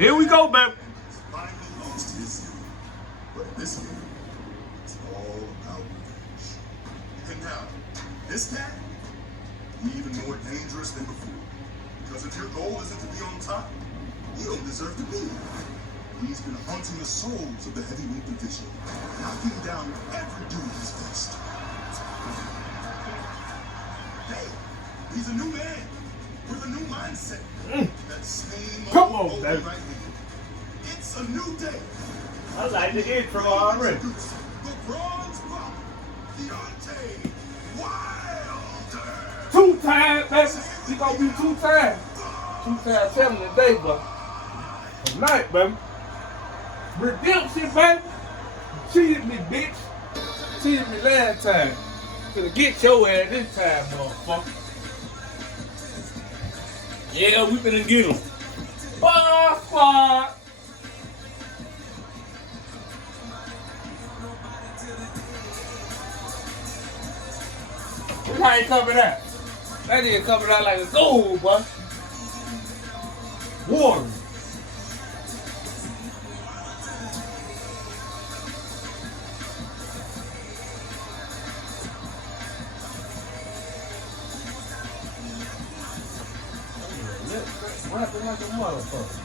Here we go, baby. Finally lost his game. But in this game, it's all about revenge. And now, this cat, even more dangerous than before. Because if your goal isn't to be on top, you don't deserve to be. He's been haunting the souls of the heavyweight division, knocking down every dude he's faced. Hey, he's a new man with a new mindset. That same Come old on, baby. right here. It's a new day. I like the intro already. The bronze bomb, Deontay Wilder. 2 times, baby. He gonna be 2 times. 2 times 7 today, but tonight, baby. Redemption, baby. Cheated me, bitch. Cheated me last time. Gonna get your ass this time, motherfucker. Yeah, we finna get him. Bar squad. Look how he coming out. That nigga coming out like a gold, boy. Water. Rapping like a motherfucker.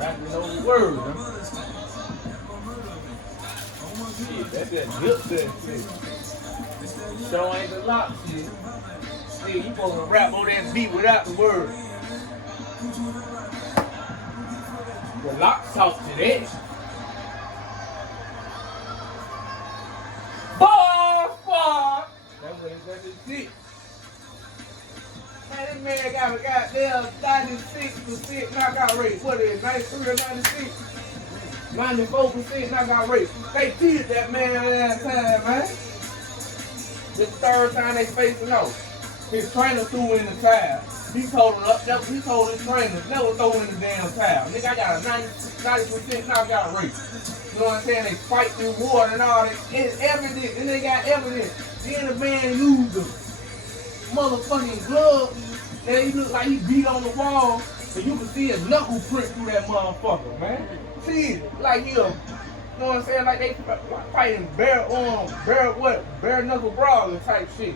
Rapping over words, huh? Shit, that's that guilt that shit. Show ain't the lock shit. Nigga, you supposed to rap on that beat without the word. The lock talk to that. That's his shit. Man, this man got a goddamn 96% knockout rate. What is it, 93 or 96? 94% knockout rate. They killed that man last time, man. This the 3rd time they facing off. His trainer threw in the towel. He told his trainer, never throw in the damn towel. Nigga, I got a 90% knockout rate. You know what I'm saying? They fight through water and all that. It's evidence, and they got evidence. Then the man used the motherfucking glove, and he looked like he beat on the wall, and you can see his knuckle print through that motherfucker, man. See it, like he you know what I'm saying? Like they fighting bare knuckle brawling type shit.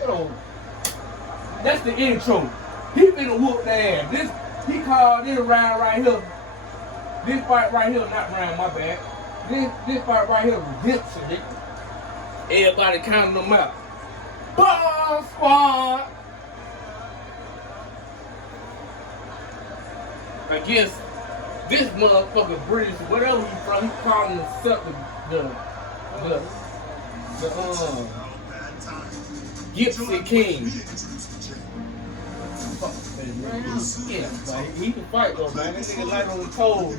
You know, that's the intro. He finna whoop their ass. He called this round right here. This fight right here, not round, my bad. This fight right here, redemption, nigga. Everybody counting them out. Bomb squad! I guess this motherfucker British, whatever he from, he calling himself the Gypsy King. Fuck, man. Yeah, like, he can fight though, man. This nigga light on the toes.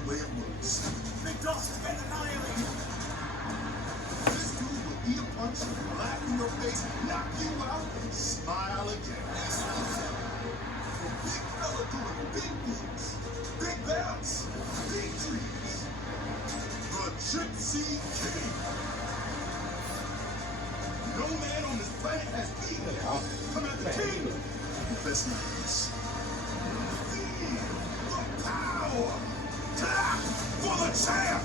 Eat a punch, laugh in your face, knock you out, and smile again. Big fella doing big things, big belts, big dreams. The Gypsy King. No man on this planet has beaten him. Come at the king. Best not this. Feel the power. Clap for the champ.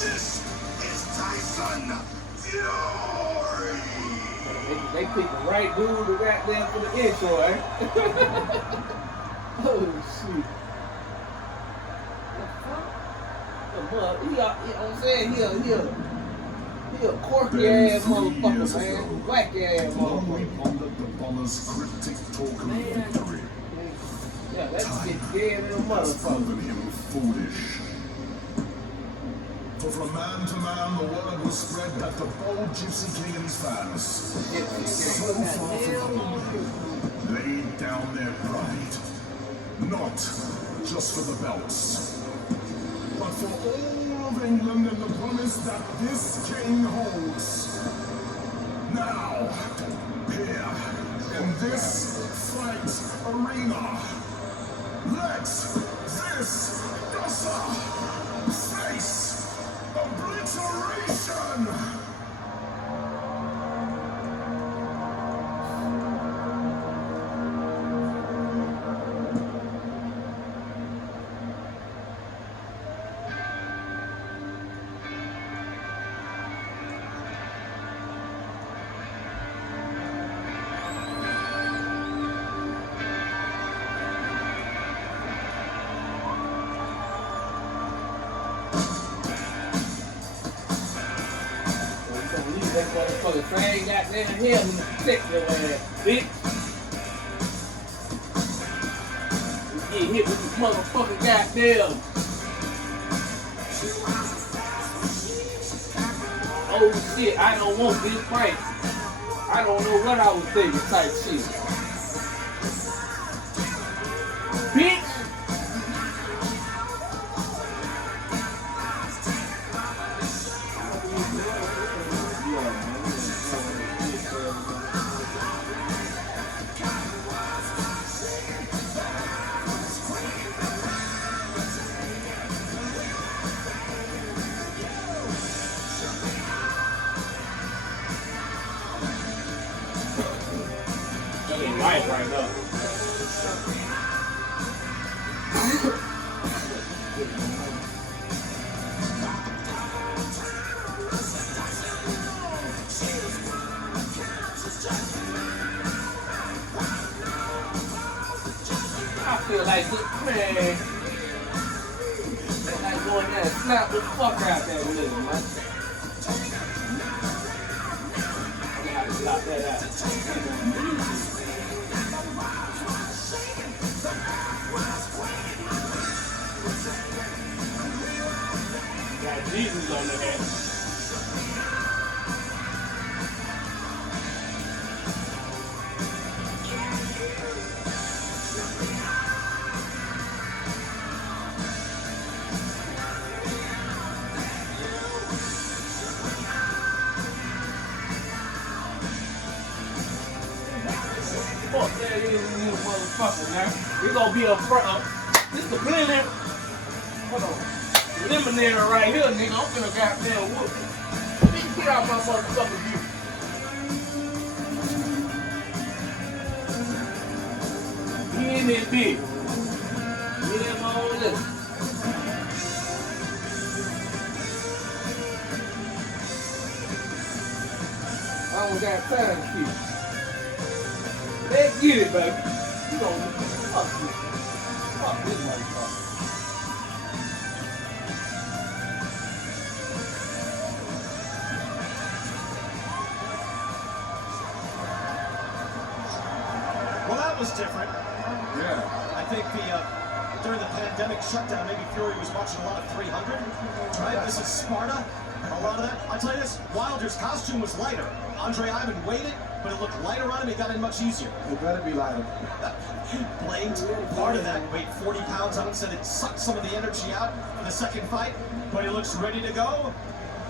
This is Tyson. Fury! They picked the right dude to rap them for the intro, eh? Oh, shit. I'm saying he a quirky ass motherfucker, man. Whack ass motherfucker. The bomber's cryptic talk of victory. Yeah, that's shit dead in a motherfucker. Proven him foolish. For from man to man, the word was spread that the bold Gypsy King and his fans, so far from home, laid down their pride, not just for the belts, but for all of England and the promise that this king holds. Now, here, in this fight arena, let this dusser face obliteration! Motherfucker, same goddamn hell when you protect your ass, bitch. You get hit with this motherfucking goddamn. Oh shit, I don't want this fight. I don't know what I was thinking type shit. Bitch! Right now. I feel like, man, like going there and slap the fuck out that little man. I'm gonna have to slap that out. Got Jesus on the head. Fuck that is you motherfucker, man. We gonna be a this the preliminary. Hold on. Preliminary right here, nigga. I'm finna goddamn whoop. Nigga, get out my motherfucking view. He in that bitch. Get him on this. I don't got time to keep. Let's get it, baby. You gonna fuck you. Fuck this motherfucker. Well, that was different. Yeah. I think during the pandemic shutdown, maybe Fury was watching a lot of 300. Right? This is Sparta. A lot of that. I'll tell you this, Wilder's costume was lighter. Andre Ivan waited, but it looked lighter on him. It got in much easier. It better be lighter. Blamed part of that weight, 40 pounds on him, said it sucked some of the energy out for the second fight, but he looks ready to go.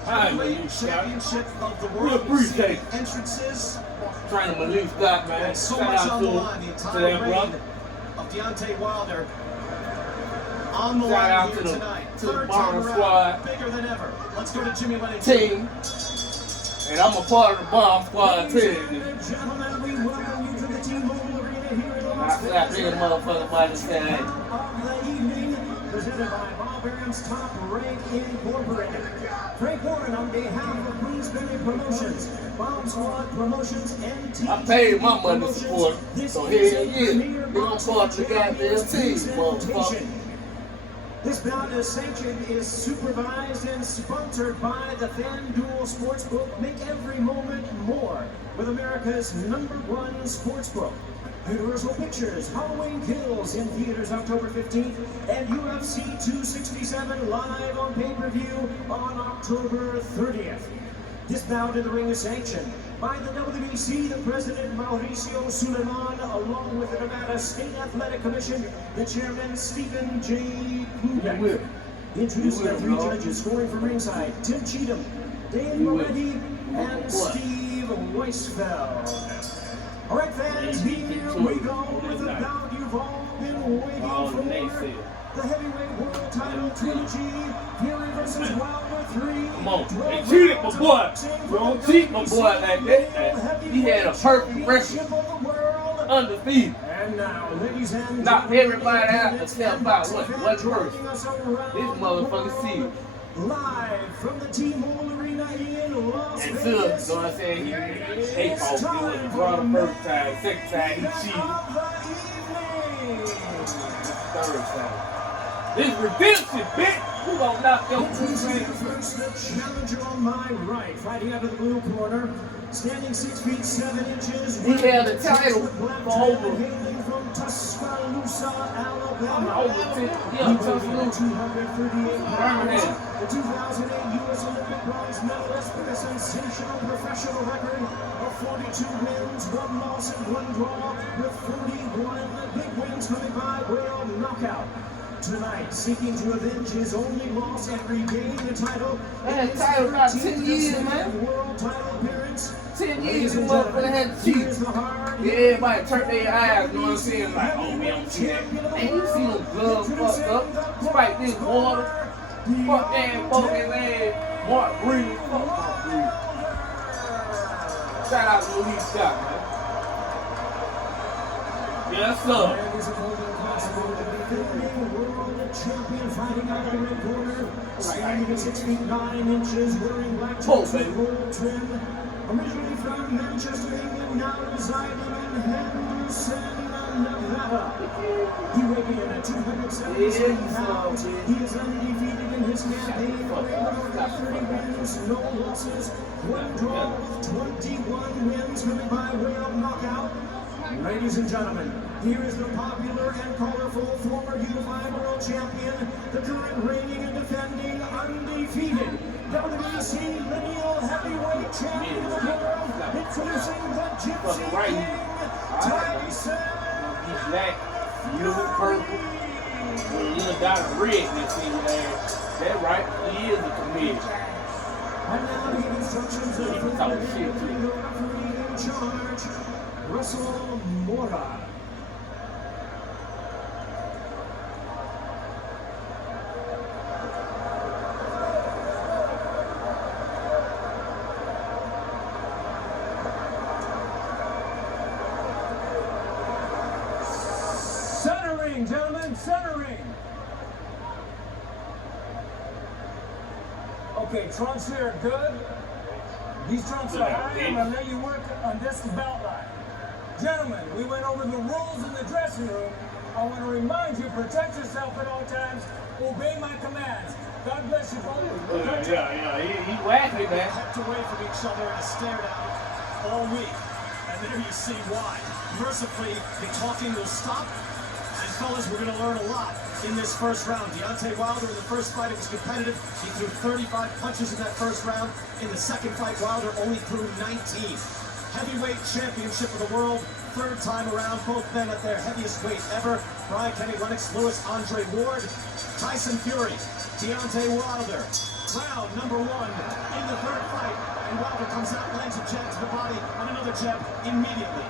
Heavyweight championship of the world. Appreciate entrances. Trying to maneuver that, man. And so Shout much out on to the line. The that entire reign brother. of Deontay Wilder on the Shout line out here to the tonight. to the Third Bomber time Squad around, bigger than ever. Let's go to Jimmy Lennon team. And I'm a part of the Bomb Squad team. Gentlemen, we welcome you to the T-Mobile Arena here in I Las slap Vegas. nigga motherfucker by the side. Of the evening, presented by Barbarians Top Rank Incorporated. Frank Warren on behalf of Queensberry Promotions, Bomb Squad Promotions, and Team. I paid my money to support him, so hell yeah. We're gonna part of the goddamn team, motherfucker. This bout of sanction is supervised and sponsored by the FanDuel Sportsbook. Make every moment more with America's #1 sportsbook. Universal Pictures, Halloween Kills in theaters October 15th, and UFC 267 live on pay-per-view on October 30th. This bout in the ring is sanctioned by the WBC, the President Mauricio Suleiman, along with the Nevada State Athletic Commission, the Chairman Stephen J. Pudek. Introducing our three judges, scoring from ringside, Tim Cheatham, Dave Moretti, and Steve Weisfeld. All right, fans, here we go with the bout you've all been waiting for. The heavyweight world title trilogy, Fury versus Wilder 3. Come on, they cheated my boy. We don't cheat my boy like that. He had a perfect record, undefeated. And now, ladies and Knocked everybody out except about one person. This motherfucker see. Live from the T-Mobile Arena in Las And Vegas. Phil, you know what I'm saying? He ate off. He wasn't wrong the first time. Second time, he cheated. Third time. This redemption, bitch! Who gonna knock your First, the challenger on my right, fighting out of the blue corner, standing 6 feet 7 inches. He held the title for over. Hailing from Tuscaloosa, Alabama. Over 10. Yeah, Tuscaloosa. 238 pounds. Birmingham. The 2008 U.S. Olympic bronze medalist with a sensational professional record of 42 wins, 1 loss, and 1 draw, with 41 big wins coming by way of knockout. Tonight, seeking to avenge his only loss and regain the title. That title about 10 years, man. World title appearance. 10 years, you motherfucker had to cheat. Yeah, everybody turn their eyes, you know what I'm saying? Like, oh, we don't see that. Man, you see them gloves fucked up. Spike this water. Fuck that fucking ass. Mark Breed. Fuck Mark Breed. Shout out to Lee Scott, man. Yes, sir. World champion fighting out of the red corner, standing at 6 feet 9 inches, wearing black trunks with gold trim. Originally from Manchester, England, now residing in Henderson, Nevada. He weighed in at 277 pounds. He is undefeated in his campaign, with 30 wins, no losses, 1 draw with 21 wins coming by way of knockout. Ladies and gentlemen, here is the popular and colorful former unified world champion, the current reigning and defending undefeated WBC lineal heavyweight champion of the world, introducing the Gypsy King, Tyson. He's black, you look purple. You done got a red next thing there. That's right, he is a comedian. And now the instructions of the referee in charge, Russell Mora. Centering, gentlemen, centering. Okay, trunks here are good. These trunks are high, and I'll let you work on this belt line. Gentlemen, we went over the rules in the dressing room. I want to remind you, protect yourself at all times. Obey my commands. God bless you, brother. He wacky, man. Kept away from each other and stared out all week. And there you see why. Mercifully, the talking will stop. And fellas, we're going to learn a lot in this first round. Deontay Wilder in the first fight, it was competitive. He threw 35 punches in that first round. In the second fight, Wilder only threw 19. Heavyweight championship of the world, 3rd time around, both men at their heaviest weight ever. Brian Kenny, Lennox Lewis, Andre Ward, Tyson Fury, Deontay Wilder. Round number 1 in the 3rd fight, and Wilder comes out, lands a jab to the body, and another jab immediately.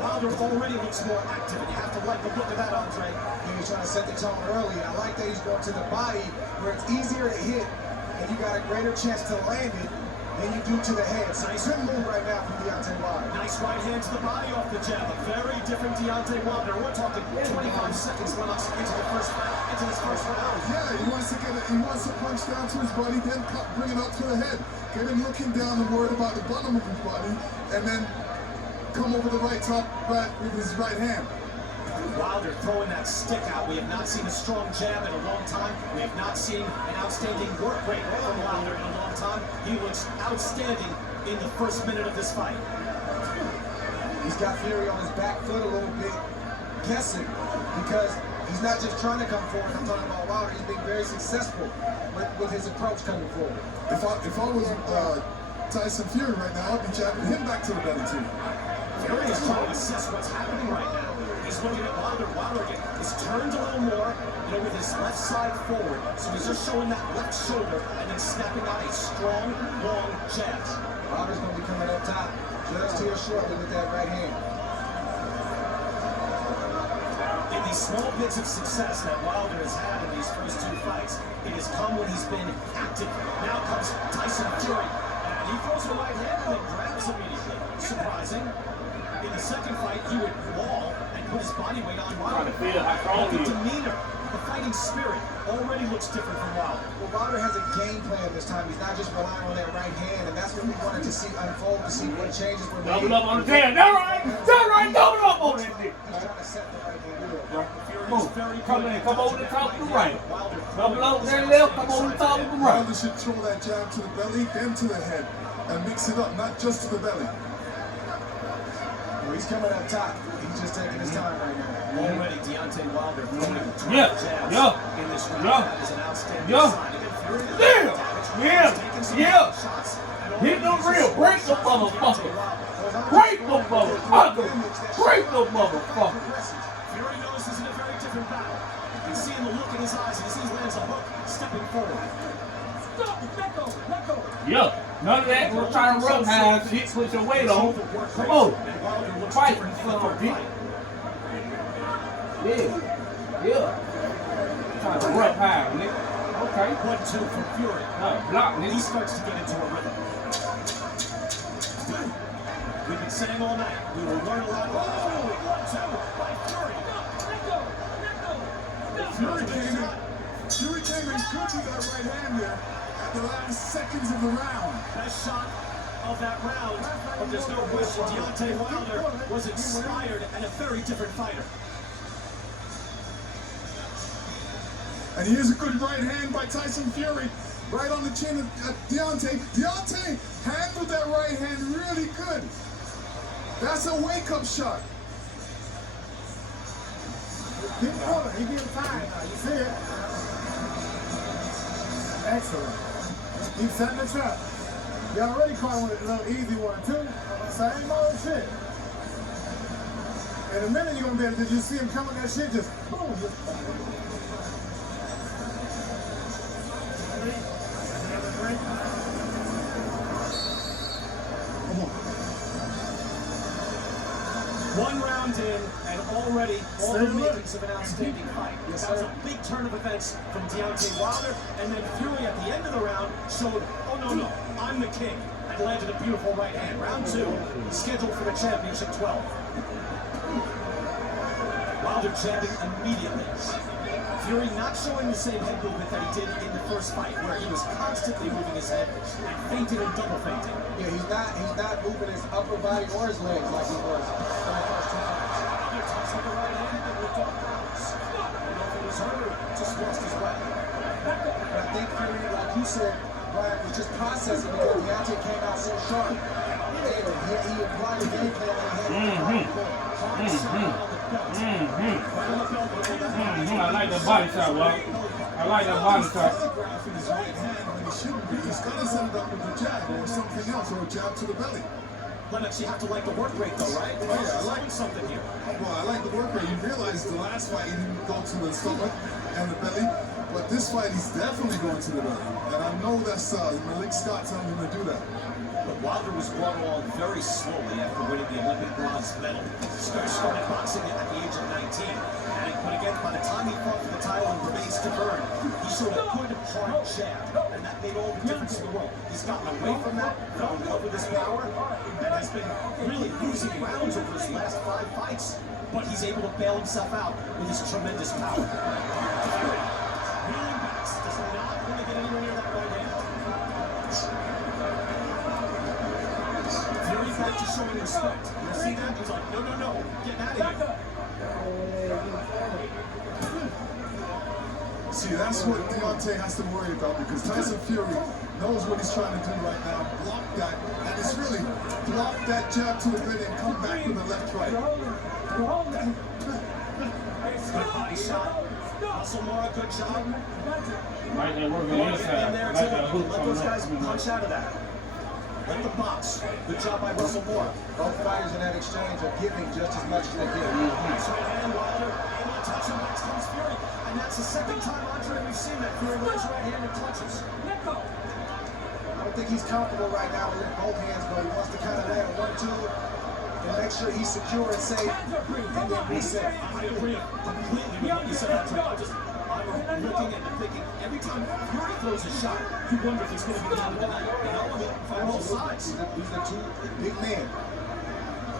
Wilder already looks more active, and you have to like the look of that, Andre. He was trying to set the tone early. I like that he's going to the body where it's easier to hit, and you got a greater chance to land it than you do to the head. So nice good move right now from Deontay Wilder. Nice right hand to the body off the jab. A very different Deontay Wilder. We're talking 25 seconds left into the first round, into this first round. Yeah, he wants to punch down to his body, then bring it up to the head. Get him looking down and worried about the bottom of his body, and then come over the right top right with his right hand. Wilder throwing that stick out. We have not seen a strong jab in a long time. We have not seen an outstanding work rate from Wilder in a long time. He looks outstanding in the first minute of this fight. He's got Fury on his back foot a little bit, guessing, because he's not just trying to come forward. I'm talking about Wilder. He's been very successful with his approach coming forward. If I was Tyson Fury right now, I'd be jabbing him back to the belly too. Fury is trying to assess what's happening right now. He's looking at Wilder. Wilder is turned a little more, with his left side forward. So he's just showing that left shoulder and then snapping out a strong, long jab. Wilder's going to be coming up top just here shortly with that right hand. In these small bits of success that Wilder has had in these first 2 fights, it has come when he's been active. Now comes Tyson Fury. And he throws a right hand and then grabs immediately. Surprising. In the second fight, he would wall and put his body weight on Wilder. Trying to feel how strong he The is. demeanor, the fighting spirit, already looks different from Wilder. Well, Wilder has a game plan this time. He's not just relying on that right hand, and that's what we wanted to see unfold, to see what changes were made. Double up on the jab. That right. Double up on that dick. He's trying to set the right hand. Fury is very good. Come over the top of the right. Wilder Come along there left, come over the top of the right. Wilder should throw that jab to the belly, then to the head, and mix it up, not just to the belly. Well, he's coming up top. He's just taking his time right now. Already Deontay Wilder throwing 12 Yeah, jabs yeah, in this round. yeah, That is an outstanding yeah, sign. Again, Fury yeah, taking some yeah. shots. Hit the real, break the motherfucker. Break the motherfucker. Break the motherfucker. Fury knows this is a very different battle. You can see in the look in his eyes, he sees lands a hook, stepping forward. Let go. Yeah, none of that. We're trying to rub high shit, put your weight on. Come on. Fight, you son of a bitch. Yeah. Trying to rub high, nigga. Okay. 1-2 from Fury. Block, He nigga. starts to get into a rhythm. We've been saying all night, we will learn a lot. Oh, 1-2 by Fury. Fury came in good with that right hand there at the last seconds of the round. Best shot of that round, but there's no question Deontay Wilder was inspired and a very different fighter. And here's a good right hand by Tyson Fury, right on the chin of Deontay. Deontay handled that right hand really good. That's a wake-up shot. Keep pulling. He getting tired now. You see it? Excellent. Keep setting the trap. You already caught him with a little easy one, too. Same old shit. In a minute, you're going to be able to just see him coming that shit, just boom. Just... Come on. One round in, and already all the makings of an outstanding fight. Yes, That was sir. a big turn of events from Deontay Wilder, and then Fury at the end of the round showed, oh no, I'm the king, and landed a beautiful right hand. Round 2, scheduled for the championship 12. Wilder jabbing immediately. Fury not showing the same head movement that he did in the first fight, where he was constantly moving his head and feinting and double feinting. Yeah, he's not moving his upper body or his legs like he was in the first two fights. Wilder touched with the right hand and looked off balance. I don't know if it was hurt or just lost his way. But I think Fury, like you said, Brian, was just processing because Deontay came out so sharp. He applied the game plan and he had I like that body shot, Walt. I like that body shot. Telegraphing his right hand when he shouldn't be. He's got to set it up with a jab or something else, or a jab to the belly. Lennox, you have to like the work rate though, right? Oh, yeah, I like something here. Well, I like the work rate. You realize the last fight he didn't go to the stomach and the belly, but this fight he's definitely going to the belly. And I know that's Malik Scott telling him to do that. But Wilder was brought along very slowly after winning the Olympic bronze medal. Started boxing at the age of 19. But again, by the time he fought for the title and remains to burn, he showed a good, hard jab. And that made all the difference in the world. He's gotten away from that, fell in love with his power, and has been really losing rounds over his last 5 fights. But he's able to bail himself out with his tremendous power. Fury, reeling back, does not want to get anywhere near that right hand. Fury back to showing respect. You see that? He's like, no, get out of here. See, that's what Deontay has to worry about because Tyson Fury knows what he's trying to do right now. Block that, and it's really block that jab to the belly and come back with a left right. Good body shot. Russell Moore, good job. Right there, working In inside. there Like that too. hook Let those coming guys up. punch out of that. Let the box. Good job by Russell Moore. Both fighters in that exchange are giving just as much as they give. Nice right hand, Wilder. Able to touch him. Next comes Fury. And that's the second time, Andre, we've seen that Fury lays right hand and clutches. I don't think he's comfortable right now with both hands, but he wants to kind of land a 1-2 and make sure he's secure and safe and then reset. I agree completely with what you said, Andre. I'm looking and thinking, every time Fury throws a shot, you wonder if it's going to be the end of the night. You know, I mean, from both sides. These are two big men.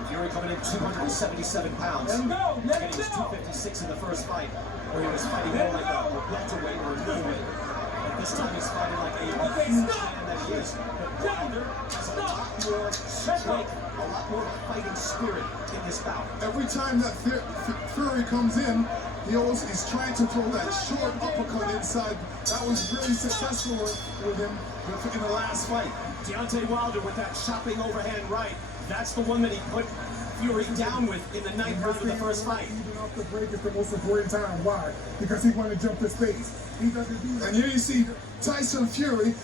Fury coming in 277 pounds. Getting his 256 in the first fight, where he was fighting more like a welterweight or a middleweight. And This time he's fighting like a huge man that he is. But Wilder has a lot more strength, a lot more fighting spirit in this bout. Every time that Fury comes in, he always is trying to throw that short uppercut inside. That was really successful with him in the last fight. Deontay Wilder with that chopping overhand right. That's the one that he put Fury down with in the 9th round of the first fight. Even off the break is the most important time. Why? Because he wanted to jump the space. He doesn't do that. And here you see Tyson Fury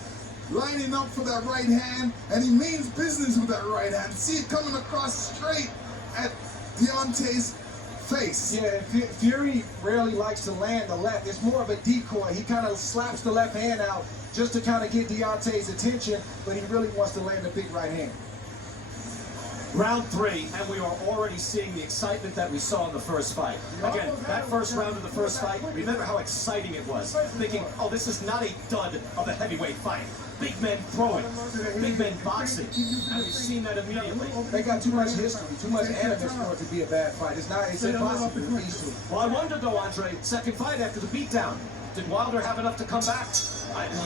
lining up for that right hand, and he means business with that right hand. See it coming across straight at Deontay's face. Yeah, Fury rarely likes to land the left. It's more of a decoy. He kind of slaps the left hand out just to kind of get Deontay's attention, but he really wants to land a big right hand. Round 3, and we are already seeing the excitement that we saw in the first fight. Again, that first round of the first fight, remember how exciting it was. Thinking, oh, this is not a dud of a heavyweight fight. Big men throwing, big men boxing, and we've seen that immediately. They got too much history, too much animus for it to be a bad fight. It's impossible with these two. Well, I wonder though, Andre, second fight after the beatdown, did Wilder have enough to come back?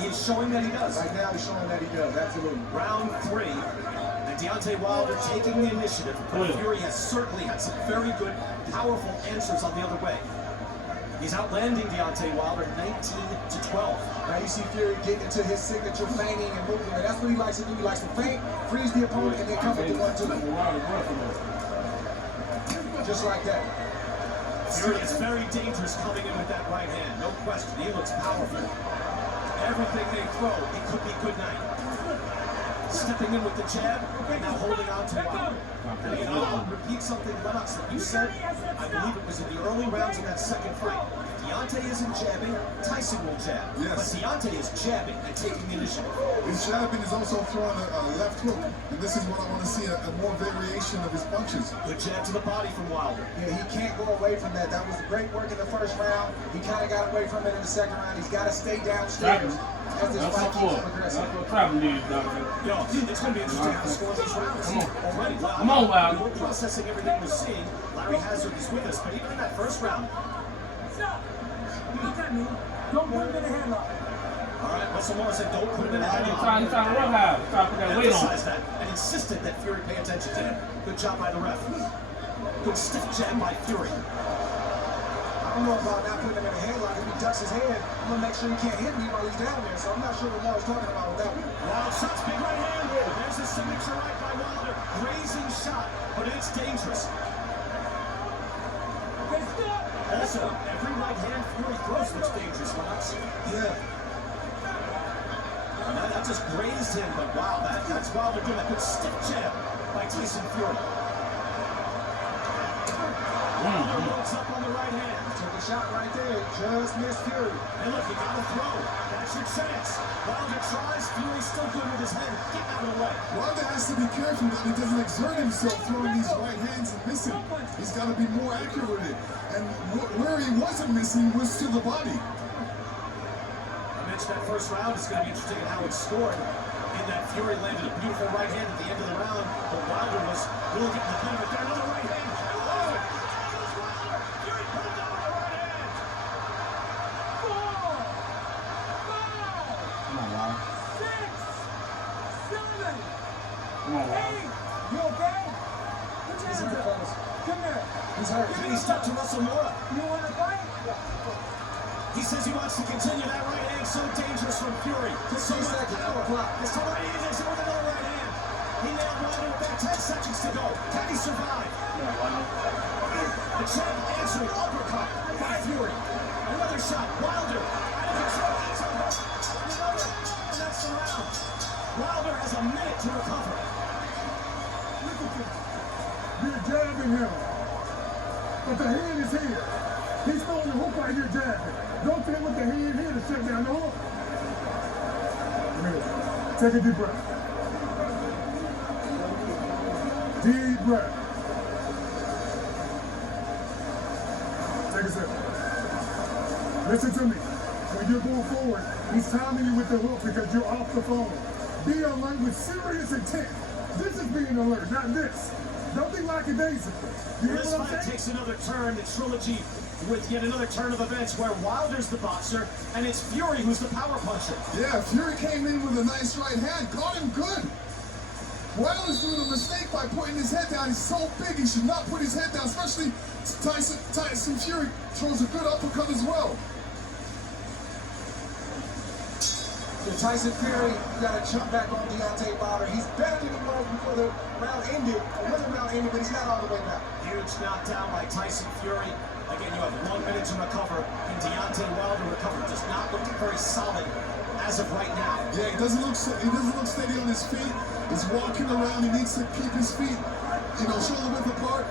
He's showing that he does. Right now he's showing that he does, absolutely. Round 3. And Deontay Wilder taking the initiative. But Fury has certainly had some very good, powerful answers on the other way. He's outlanding Deontay Wilder 19-12. Now you see Fury getting into his signature feigning and moving, and that's what he likes to do. He likes to feint, freeze the opponent, and then come into 1-2. Just like that. Fury is very dangerous coming in with that right hand, no question. He looks powerful. Everything they throw, it could be good night. Stepping in with the jab, and now holding on to Wilder. And again, I'll repeat something, Lennox, that you said. I believe it was in the early rounds of that second fight. If Deontay isn't jabbing, Tyson will jab. Yes. But Deontay is jabbing and taking the initiative. His jabbing is also throwing a left hook, and this is what I want to see, a more variation of his punches. Good jab to the body from Wilder. Yeah, he can't go away from that. That was great work in the first round. He kind of got away from it in the second round. He's got to stay downstairs as this fight keeps progressing. That's what travel needs, Doctor. Yo, it's going to be interesting to score these rounds. Come on. Already. Well, Come on, Wilder. We're processing everything we're seeing. Larry Hazard is with us, but even in that first round. Don't put him in a headlock. All right, Russell Morris said don't put him in a He's headlock. trying to roughhouse. He's trying to put that weight on. Emphasized that and insisted that Fury pay attention to him. Good job by the ref. Good stiff jab by Fury. I don't know about not putting him in a headlock. If he ducks his head, I'm going to make sure he can't hit me while he's down there. So I'm not sure what Laura's talking about with that one. Wild shots, big right hand. There's a signature right by Wilder. Grazing shot, but it's dangerous. Also, every right hand Fury throws looks dangerous, Lennox. Yeah. And that just grazed him, but wow, that's Wilder doing a good stiff jab by Tyson Fury. Wilder looks up on the right hand. Took a shot right there. Just missed Fury. And look, you gotta throw. That's your chance. Wilder tries. Fury's still good with his head. Get out of the way. Wilder has to be careful that he doesn't exert himself throwing these right hands and missing. He's got to be more accurate with it. And where he wasn't missing was to the body. I mentioned that first round. It's going to be interesting in how it's scored. In that Fury landed a beautiful right hand at the end of the round, but Wilder was really getting the better of it there. Another right hand. Oh! Fury put him down with the right hand. 4, 5, Come on, Wilder. 6, 7, Come on, Wilder. 8. You okay? Put your He's hands hurt, up. fellas. Come here. He's hurt. Can he step to Russell Mora? You want to fight? He says he wants to continue that right hand. So dangerous from Fury. So 15 much seconds, power. 4 o'clock. This time right, he is with another right hand. He nailed Wilder with that 10 seconds to go. Can he survive? The champ answering uppercut by Fury. Another shot. Wilder out of control. That's a hook. Another. And that's the round. Wilder has a minute to recover. Look at you. You're jabbing him. But the hand is here. He's throwing the hook while you're jabbing. Don't hit with the hand here to shut down the hook. Take a deep breath. Deep breath. Take a sip. Listen to me. When you're going forward, he's timing you with the hook because you're off the phone. Be alert with serious intent. This is being alert, not this. Don't be lackadaisical. You hear This what I'm fight saying? takes another turn. The trilogy with yet another turn of events where Wilder's the boxer and it's Fury who's the power puncher. Yeah, Fury came in with a nice right hand, caught him good. Wilder's doing a mistake by putting his head down. He's so big, he should not put his head down, especially Tyson Fury throws a good uppercut as well. So Tyson Fury got to jump back on Deontay Wilder. He's better than he was before the round ended. Or when the round ended, but he's not all the way back. Huge knockdown by Tyson Fury. Again, you have 1 minute to recover. And Deontay Wilder recovered. Does not look very solid as of right now. Yeah, he doesn't look steady on his feet. He's walking around. He needs to keep his feet, shoulder width apart.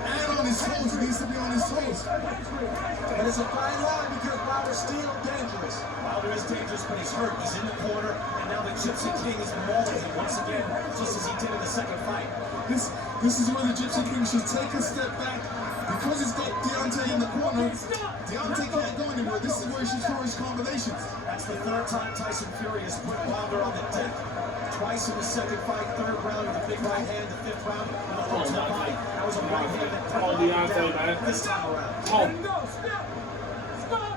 And on his toes. He needs to be on his toes. But it's a fine line because Wilder's still dangerous. Wilder is dangerous, but he's hurt. He's in the corner, and now the Gypsy King is mauling him once again, just as he did in the second fight. This is where the Gypsy King should take a step back. Because he's got Deontay in the corner, Deontay can't go anywhere. This is where he should throw his combinations. That's the third time Tyson Fury has put Wilder on the deck. Twice in the second fight, third round with a big right hand, the fifth round with a hook to the body. That was a right hand that put Wilder down this time around.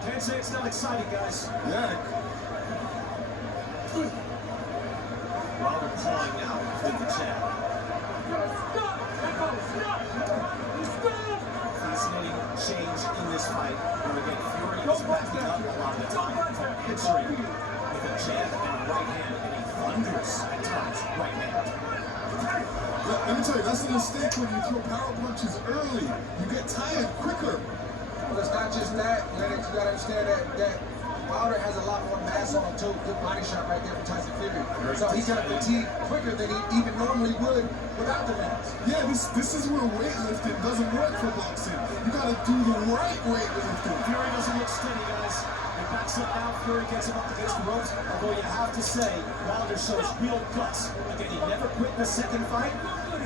Can't say it's not exciting, guys. Yeah. Wilder pawing now with the jab. Fascinating change in this fight, where again Fury is backing up a lot of the time, answering with a jab and a right hand, and he thunders at times right hand. Let me tell you, that's a mistake when you throw power punches early. You get tired quicker. But it's not just that, Lennox. You got to understand that Wilder has a lot more mass on him too. Good body shot right there from Tyson Fury. So he's got to fatigue quicker than he even normally would without the mass. Yeah, this is where weightlifting doesn't work for boxing. You got to do the right weightlifting. Fury doesn't look steady, guys. He backs up now. Fury gets him up against the ropes. Although you have to say, Wilder shows real guts. Again, he never quit the second fight.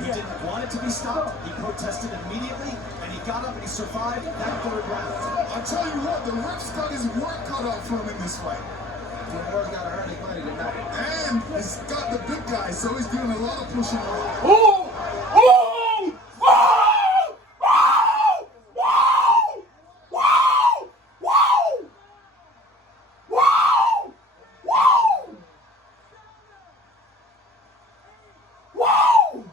He didn't want it to be stopped. He protested immediately, and he got up and he survived that third round. I tell you what, the ref's got his work cut out for him in this fight. The boy's got to earn his money tonight. And he's got the big guy, so he's doing a lot of pushing around. Oh! Oh! Oh! Oh! Wow! Wow! Wow! Wow! Wow! Wow!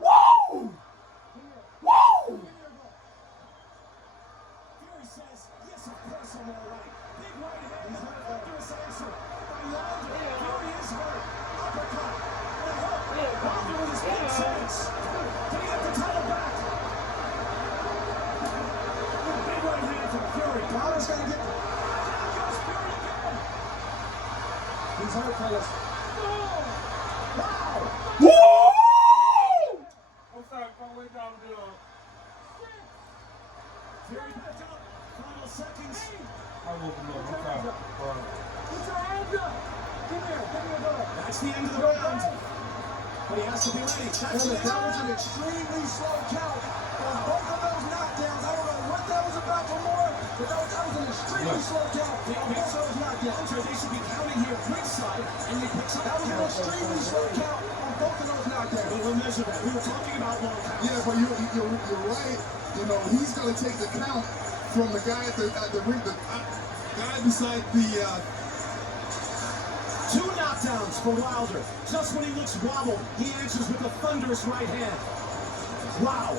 Wow! Wow! Fury says, yes, of course I'm all right. Big right hand, thunderous answer by Wilder. Fury is hurt. Uppercut. And a hook. Wilder with his big chance. Can he get the title back? Big right hand from Fury. Wilder's got to get. Now goes Fury again. He's hurt, fellas. Wow. Woo! What's up? What we gonna do? Fury back up. Final seconds. I will come up. What's up? Put your hands up. Come here. Give me a ball. That's the end of the round. But he has to be ready. That's the That end of the was an round. extremely slow count on both of those knockdowns. I don't know what that was about for more, but that was an extremely slow count on both of those knockdowns. They should be counting here ringside, and he picks up That was an extremely slow count on both of those knockdowns. We'll measure that. We were talking about long counts. Yeah, but you're right. He's going to take the count from the guy at the ring, the guy beside the. Two knockdowns for Wilder. Just when he looks wobbled, he answers with a thunderous right hand. Wow.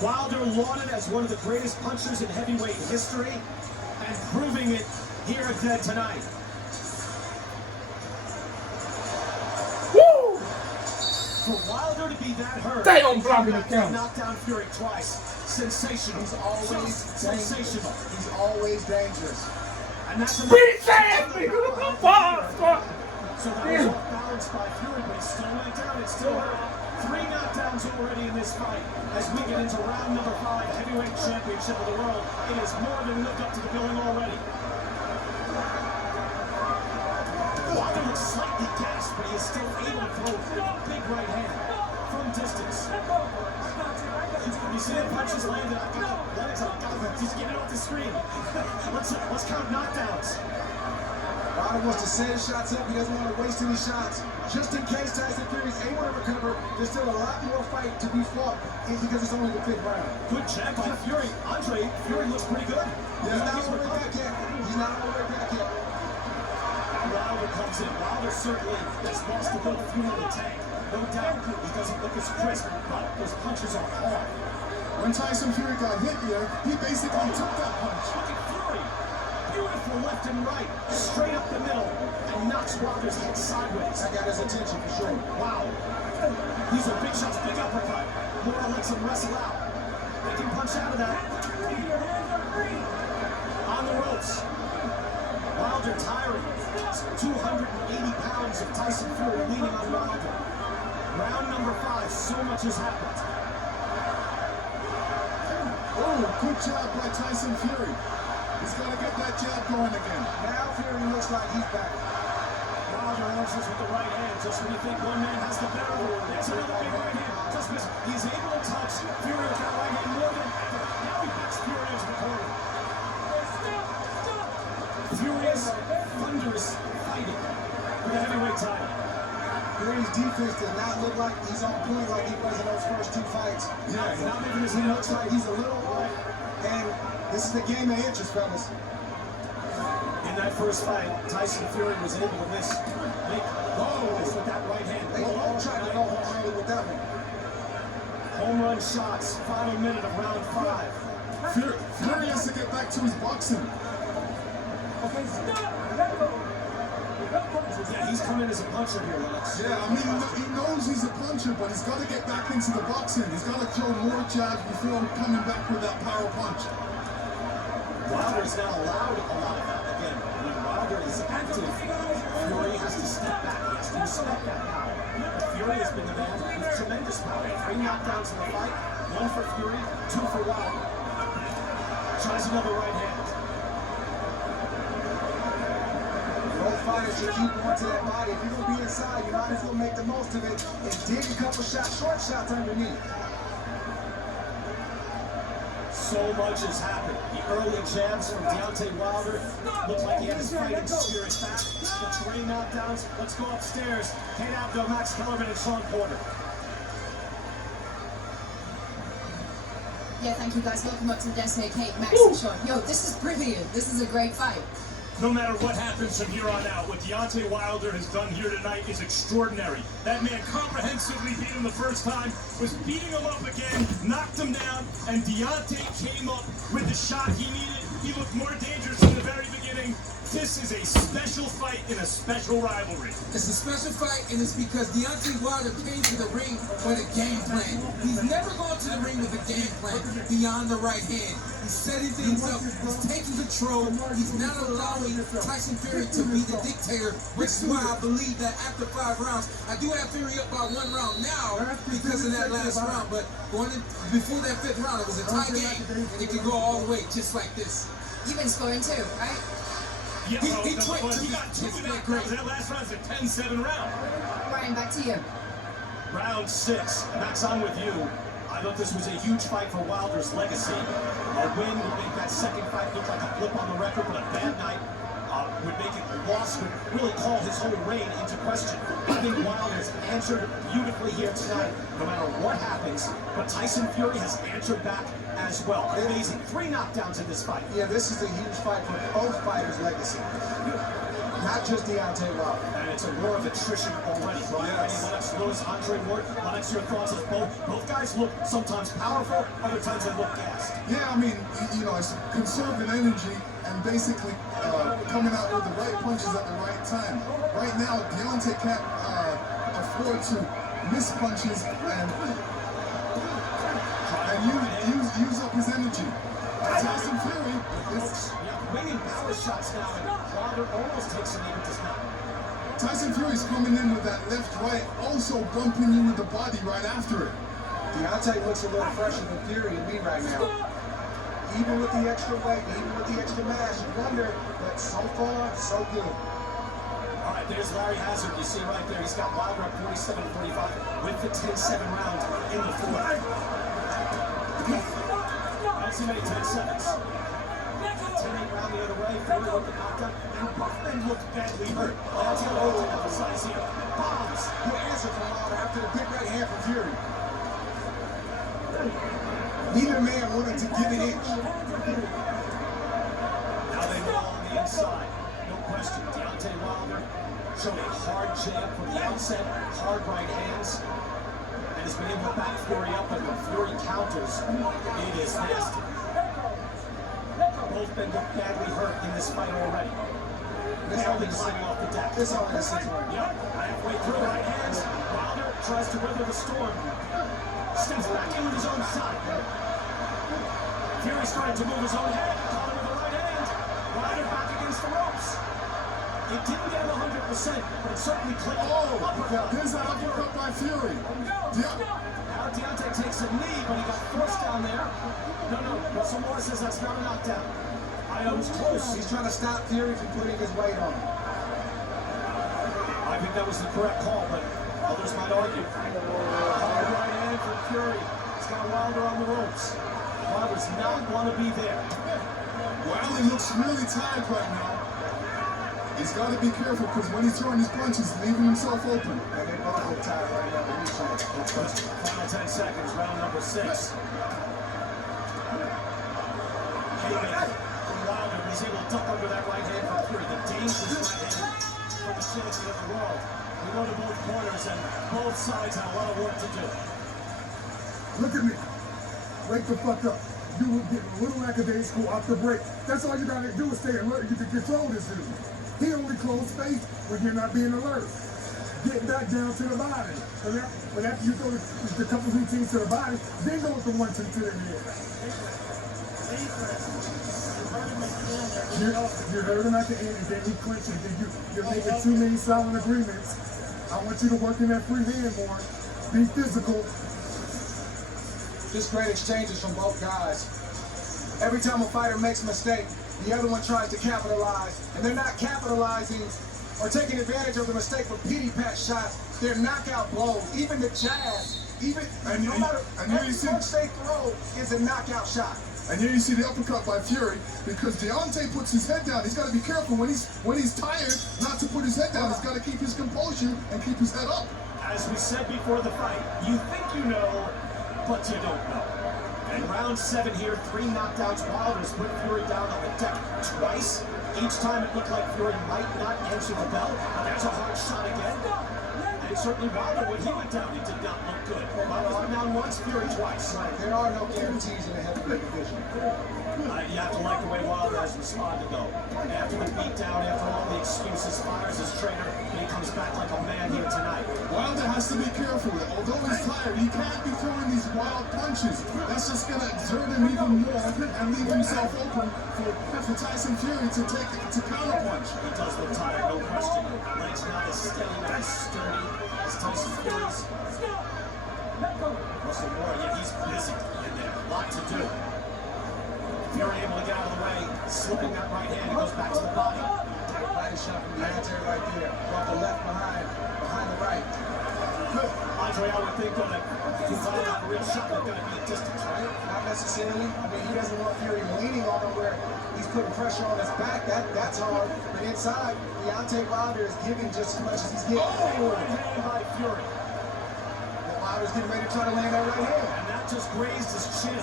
Wilder lauded as one of the greatest punchers in heavyweight history, and proving it here at Dead tonight. Woo! For Wilder to be that hurt, They don't block in the count. knocked down Fury twice. Sensational. He's always sensational. He's always dangerous. And that's a Bitch ass nigga! Fuck! So that was off balance by Fury, but he still went down. It still hurt. 3 knockdowns already in this fight. As we get into round number 5, heavyweight championship of the world, it is more than lived up to the billing already. Wilder looks slightly gassed, but he is still able to throw a big right hand from distance. You see the punches landed. I got just get it off the screen. Let's count knockdowns. Wilder wants to set his shots up. He doesn't want to waste any shots. Just in case Tyson Fury is able to recover, there's still a lot more fight to be fought because it's only the 5th round. Good jab by Fury. Fury looks pretty good. He's not all the way back yet. He's not all the way back yet. Wilder comes in. Wilder certainly has lost a little fuel in the tank. No doubt he doesn't look as crisp, but those punches are hard. When Tyson Fury got hit here, he basically took that punch. Look at Fury. Beautiful left and right, straight up the middle, and knocks Wilder's head sideways. That got his attention for sure. Wow. These are big shots, big uppercut. Mora lets him wrestle out. They can punch out of that. On the ropes. Wilder tiring. 280 pounds of Tyson Fury leaning on Wilder. Round number 5, so much has happened. Oh, good job by Tyson Fury. He's got to get that jab going again. Now Fury looks like he's back. Wilder answers with the right hand, just when you think one man has the better. There's another big right hand. Just miss. He's able to touch Fury with that right hand more than ever. Now he backs Fury into the corner. Furious, thunderous fighting for the heavyweight title. Fury's defense does not look like he's on point like he was in those first 2 fights. Yeah, he's not making his He hand looks like he's a little right. And this is the game of inches, fellas. In that first fight, Tyson Fury was able to miss with that right hand. They all tried to go home early with that one. Home run shots, final minute of round 5. Fury has to get back to his boxing. Okay, stop! Yeah, he's coming as a puncher here, Lennox. Yeah, I mean, he knows he's a puncher, but he's got to get back into the boxing. He's got to throw more jabs before coming back with that power punch. Wilder is now allowed a lot of that. Again, when Wilder is active, Fury has to step back. He has to respect that power. Fury has been the man with tremendous power. 3 knockdowns in the fight, 1 for Fury, 2 for Wilder. Tries another right hand. Both fighters should keep going to that body. If you're going to be inside, you might as well make the most of it and dig a couple shots, short shots underneath. So much has happened. The early jabs from Deontay Wilder looked like he had his fighting spirit back. The 20 knockdowns. Let's go upstairs. Kate Abdo, Max Kellerman, and Sean Porter. Yeah, thank you guys. Welcome up to the desk here, Kate, Max, and Sean. Yo, this is brilliant. This is a great fight. No matter what happens from here on out, what Deontay Wilder has done here tonight is extraordinary. That man comprehensively beat him the first time, was beating him up again, knocked him down, and Deontay came up with the shot he needed. He looked more dangerous in the very beginning. This is a special fight in a special rivalry. It's a special fight, and it's because Deontay Wilder came to the ring with a game plan. He's never gone to the ring with a game plan beyond the right hand. He's setting things up. He's taking control. He's not allowing Tyson Fury to be the dictator, which is why I believe that after 5 rounds, I do have Fury up by 1 round now because of that last round. But going in, before that 5th round, it was a tie game, and it could go all the way just like this. You've been scoring too, right? Yeah, He he got 2 knockdowns. That last round's a 10-7 round. Ryan, back to you. Round 6. Max, I'm with you. I thought this was a huge fight for Wilder's legacy. A win would make that second fight look like a blip on the record, but a bad night would make it a loss, would really call his whole reign into question. I think Wilder has answered beautifully here tonight, no matter what happens, but Tyson Fury has answered back as well. Amazing. 3 knockdowns in this fight. Yeah, this is a huge fight for both fighters' legacy. Not just Deontay Wilder. And it's a war of attrition already. Yes. Lennox Lewis, Andre Ward. Lennox, your thoughts as both guys look sometimes powerful, other times they look gassed. Yeah, I mean, you know, it's conserving energy and basically coming out with the right punches at the right time. Right now, Deontay can't afford to miss punches and use up his energy. Tyson Fury is winging power shots now, and Wilder almost takes him, even does not. Tyson Fury's coming in with that left right, also bumping you with the body right after it. Deontay looks a little fresher than Fury to me right now. Even with the extra weight, even with the extra mass, you wonder, but so far, so good. All right, there's Larry Hazard. You see right there, he's got Wilder at 47-45 with the 10-7 round in the 4th. That's made 10 seconds. 10-8 round the other way. Fury with the knockdown. And both men even looked badly hurt. That's what I want to emphasize here. Bombs. Good answer from Wilder after the big right hand from Fury. Neither man wanted to give an inch. Now they roll on the inside. No question. Deontay Wilder showed a hard jab from the outset, hard right hands, and has been able to back Fury up, and when Fury counters, it is nasty. Both been badly hurt in this fight already. Barely climbing off the deck. It's only a 6-1. Yep, halfway through, right hands. Wilder tries to weather the storm. Steps back in with his own shot. Fury starting to move his own head, calling with the right hand. Wilder back against the ropes. It didn't get him 100%, but it certainly clicked. Oh, there's an uppercut by Fury. Now Deontay takes a knee, but he got forced down there. No, Russell Moore says that's not a knockdown. I was close. He's trying to stop Fury from putting his weight on him. I think that was the correct call, but others might argue. Hard right hand from Fury. He's got Wilder on the ropes. Wilder's not want to be there. Wilder looks really tired right now. He's got to be careful because when he's throwing his punches, he's leaving himself open. And they both look tired right now. Final 10 seconds, round number 6. Haymaker from Wilder, but he's able to duck under that right hand from Fury. The dangerous right hand from the champion of the world. We go to both corners, and both sides have a lot of work to do. Look at me. Wake the fuck up. You were getting a little lackadaisical off the break. That's all you gotta do is stay alert. You can control this dude. He only closed space when you're not being alert. Getting back down to the body. But after you throw the couple routines to the body, then go with the 1, 2 to the head. You heard him at the end, and then he clinched it. Then you're making too many solid agreements. I want you to work in that free hand more. Be physical. Just great exchanges from both guys. Every time a fighter makes a mistake, the other one tries to capitalize, and they're not capitalizing or taking advantage of the mistake with pity-pat shots. They're knockout blows, even the jabs, no matter every punch they throw is a knockout shot. And here you see the uppercut by Fury, because Deontay puts his head down. He's got to be careful when he's tired not to put his head down. He's got to keep his composure and keep his head up. As we said before the fight, you think you know, but you don't know. And round 7 here, 3 knockdowns. Wilder's put Fury down on the deck twice. Each time it looked like Fury might not answer the bell. And there's a hard shot again. And certainly Wilder, when he went down, he did not look good. Wilder went down once, Fury twice. There are no guarantees in the heavyweight division. You have to like the way Wilder has responded, though. After the beatdown, after all the excuses, fires his trainer, and he comes back like a man here tonight. Wilder has to be careful. Although he's tired, he can't be throwing these wild punches. That's just going to exert him even more and leave himself open for Tyson Fury to counterpunch. He does look tired, no question. Legs not as steady, not as sturdy as Tyson Fury's. Russell Moore, yeah, he's busy in there. A lot to do. Fury able to get out of the way, slipping that right hand, he goes back to the body. Body shot from Deontay right there. Brought the left behind the right. Good. Andre, I would think that if you find out a real shot, they're going to be a distance, right? Not necessarily. I mean, he doesn't want Fury leaning on him where he's putting pressure on his back. That's hard. But inside, Deontay Wilder is giving just as much as he's getting. Oh, right hand by Fury. And Wilder's getting ready to try to land that right hand. And that just grazed his chin.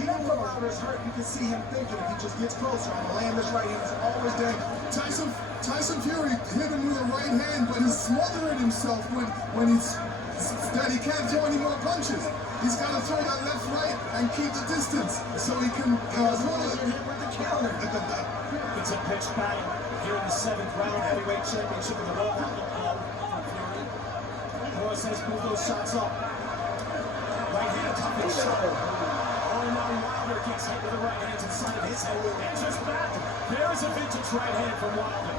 Even when Wilder's hurt, you can see him thinking if he just gets closer, I'm going to land this right hand. It's always dangerous. Tyson Fury hit him with a right hand, but he's smothering himself when he can't throw any more punches. He's got to throw that left, right, and keep the distance so he can hold it with the counter. It's a pitched battle here in the 7th round, heavyweight championship of the world. That looked low from Fury. Moore says move those shots up. Right hand cupping shot. Oh, now Wilder gets hit with the right hand inside of his head. And just back. There's a vintage right hand from Wilder.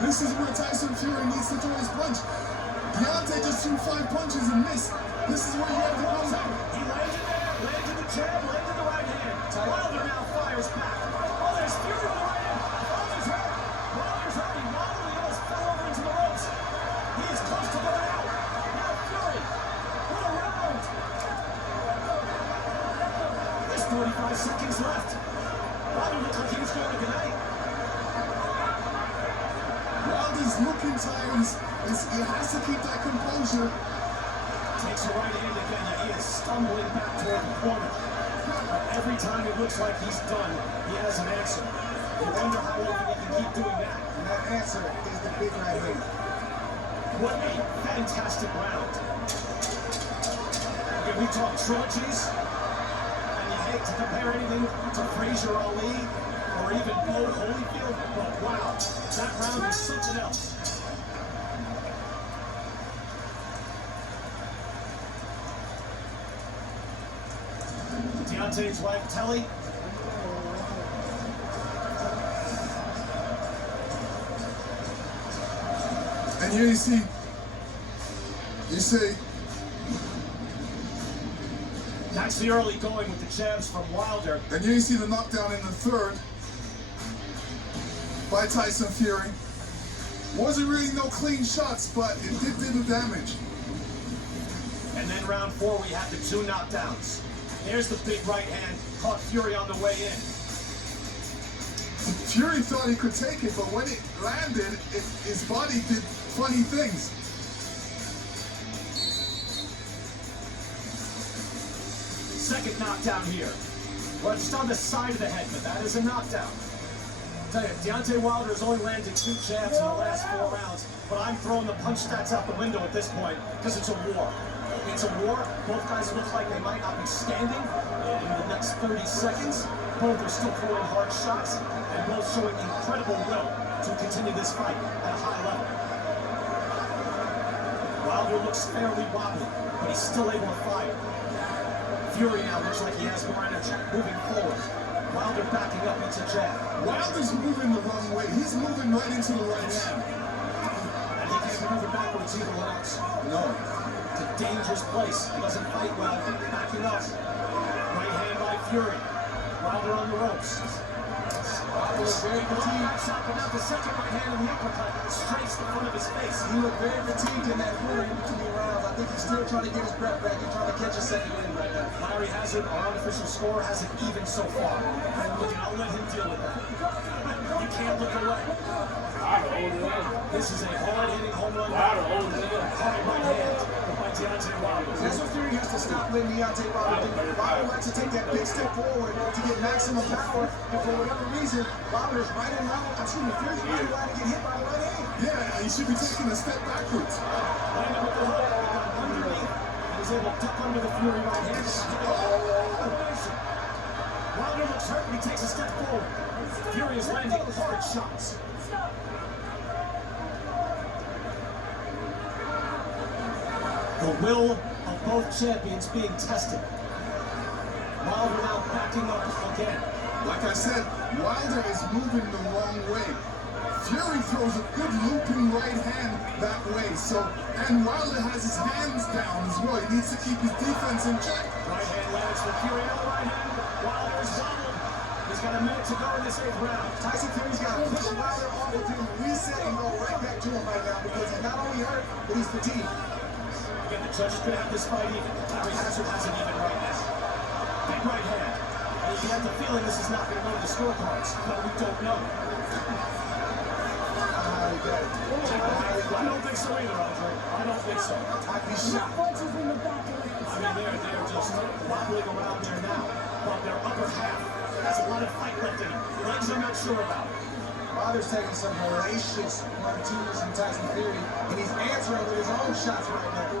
This is where Tyson Fury needs to throw his punch. Deontay just threw 5 punches and missed. This is where you have to come out. He landed there, landed the jab, landed the right hand. Wilder now fires back. Oh, there's Fury with the right hand. Wilder's hurt. Wilder's hurting. Wilder almost fell over into the ropes. He is close to going out. Now Fury. What a round. There's 45 seconds left. Wilder looked like he was going to good night. he's looking tired. He has to keep that composure. Takes a right hand again. Yeah, he is stumbling back toward the corner. But every time it looks like he's done, he has an answer. You wonder how long he can keep doing that. And that answer is the big right hand. What a fantastic round. Again, we talk trilogies, and you hate to compare anything to Frazier Ali or even Bo Holyfield, but wow, that round was something else. Deontay's wife, Telly. And here you see, That's the early going with the jabs from Wilder. and here you see the knockdown in the third by Tyson Fury. Wasn't really no clean shots, but it did do the damage. And then round 4, we have the 2 knockdowns. Here's the big right hand, caught Fury on the way in. Fury thought he could take it, but when it landed, his body did funny things. Second knockdown here. Well, just on the side of the head, but that is a knockdown. Tell you, Deontay Wilder has only landed 2 jabs in the last 4 rounds, but I'm throwing the punch stats out the window at this point because it's a war. It's a war. Both guys look like they might not be standing in the next 30 seconds. Both are still throwing hard shots, and both showing incredible will to continue this fight at a high level. Wilder looks fairly wobbly, but he's still able to fire. Fury now looks like he has more energy, moving forward. Wilder backing up into jab. Wilder's moving the wrong way. He's moving right into the right hand. And he can't be moving backwards either, Lennox. No. It's a dangerous place. He doesn't fight well. Backing up. Right hand by Fury. Wilder on the ropes. Wilder was very fatigued. But now the second right hand and the uppercut strikes the front of his face. He looked very fatigued in that corner in between rounds. I think he's still trying to get his breath back. He's trying to catch a second wind right now. Larry Hazard, our unofficial score, has it even so far. I'll let him deal with that. You can't look away. This is a hard-hitting home run. Hard right hand by Deontay Wilder. That's what Fury has to stop letting Deontay Wilder do. Wilder likes to take that big step forward to get maximum power, and for whatever reason, Wilder is right in line. Fury's right in line to get hit by the right hand. Yeah, he should be taking a step backwards. Landed with the hook, got underneath. He was able to duck under the Fury right hand. Wilder looks hurt, but he takes a step forward. Fury is landing hard shots. The will of both champions being tested. Wilder now backing up again. Like I said, Wilder is moving the wrong way. Fury throws a good looping right hand that way, and Wilder has his hands down as well. He needs to keep his defense in check. Right hand lands for Fury, another right hand. Wilder is wobbled. He's got a minute to go in this 8th round. Tyson Fury's got to push Wilder off of him, reset, and go right back to him right now because he's not only hurt, but he's fatigued. Again, the judges could have this fight even. Larry Hazard has it even right now. Big right hand. And you have the feeling this is not going to go to the scorecards, but we don't know. I don't think so either, Andre. I don't think so. I'd be shocked. I mean, they're just wobbling around there now, but their upper half has a lot of fight left in it. Legs I'm not sure about. Wilder's taking some hellacious 1-2s from Tyson Fury, and he's answering with his own shots right now.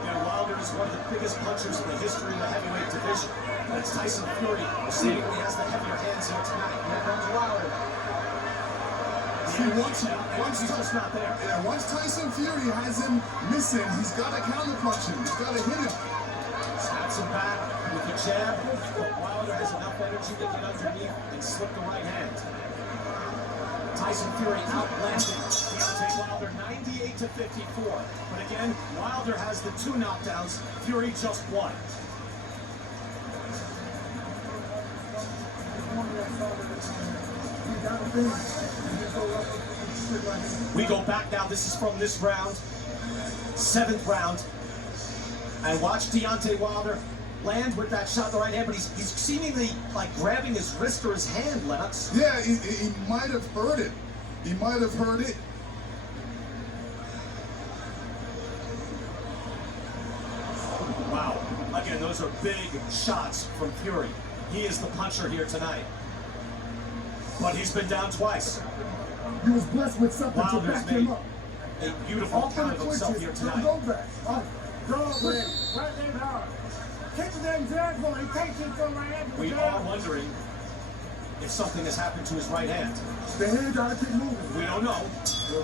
Yeah, Wilder is one of the biggest punchers in the history of the heavyweight division. That's Tyson Fury, seemingly has the heavier hands here tonight. Here comes Wilder. See, once he's just not there. Yeah, once Tyson Fury has him missing, he's got to counterpunch him. He's got to hit him. Snaps him back with the jab, but Wilder has enough energy to get underneath and slip the right hand. Tyson Fury outlanded Deontay Wilder 98-54. But again, Wilder has the 2 knockdowns, Fury just 1. We go back now, this is from this round, 7th round. And watch Deontay Wilder land with that shot in the right hand, but he's seemingly like grabbing his wrist or his hand, Lennox. Yeah, he might have heard it. He might have heard it. Again, those are big shots from Fury. He is the puncher here tonight. But he's been down twice. He was blessed with something to Wilder's back him up. a beautiful count of himself here tonight. Go back. We are wondering if something has happened to his right hand. The hand gotta keep moving. We don't know.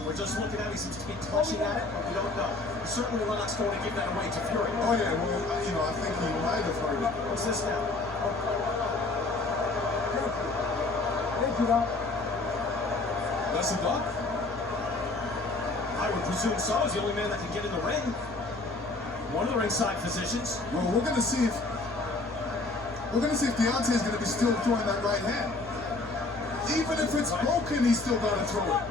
We're just looking at it. He seems to be clutching at it, but we don't know. Certainly we're not going to give that away to Fury. Oh yeah, well, you know, I think he might have heard it. What's this now? That's a duck? I would presume so. He's the only man that can get in the ring. One of the ringside physicians. Well, we're gonna see if Deontay is gonna be still throwing that right hand. Even if it's broken, he's still gonna throw it.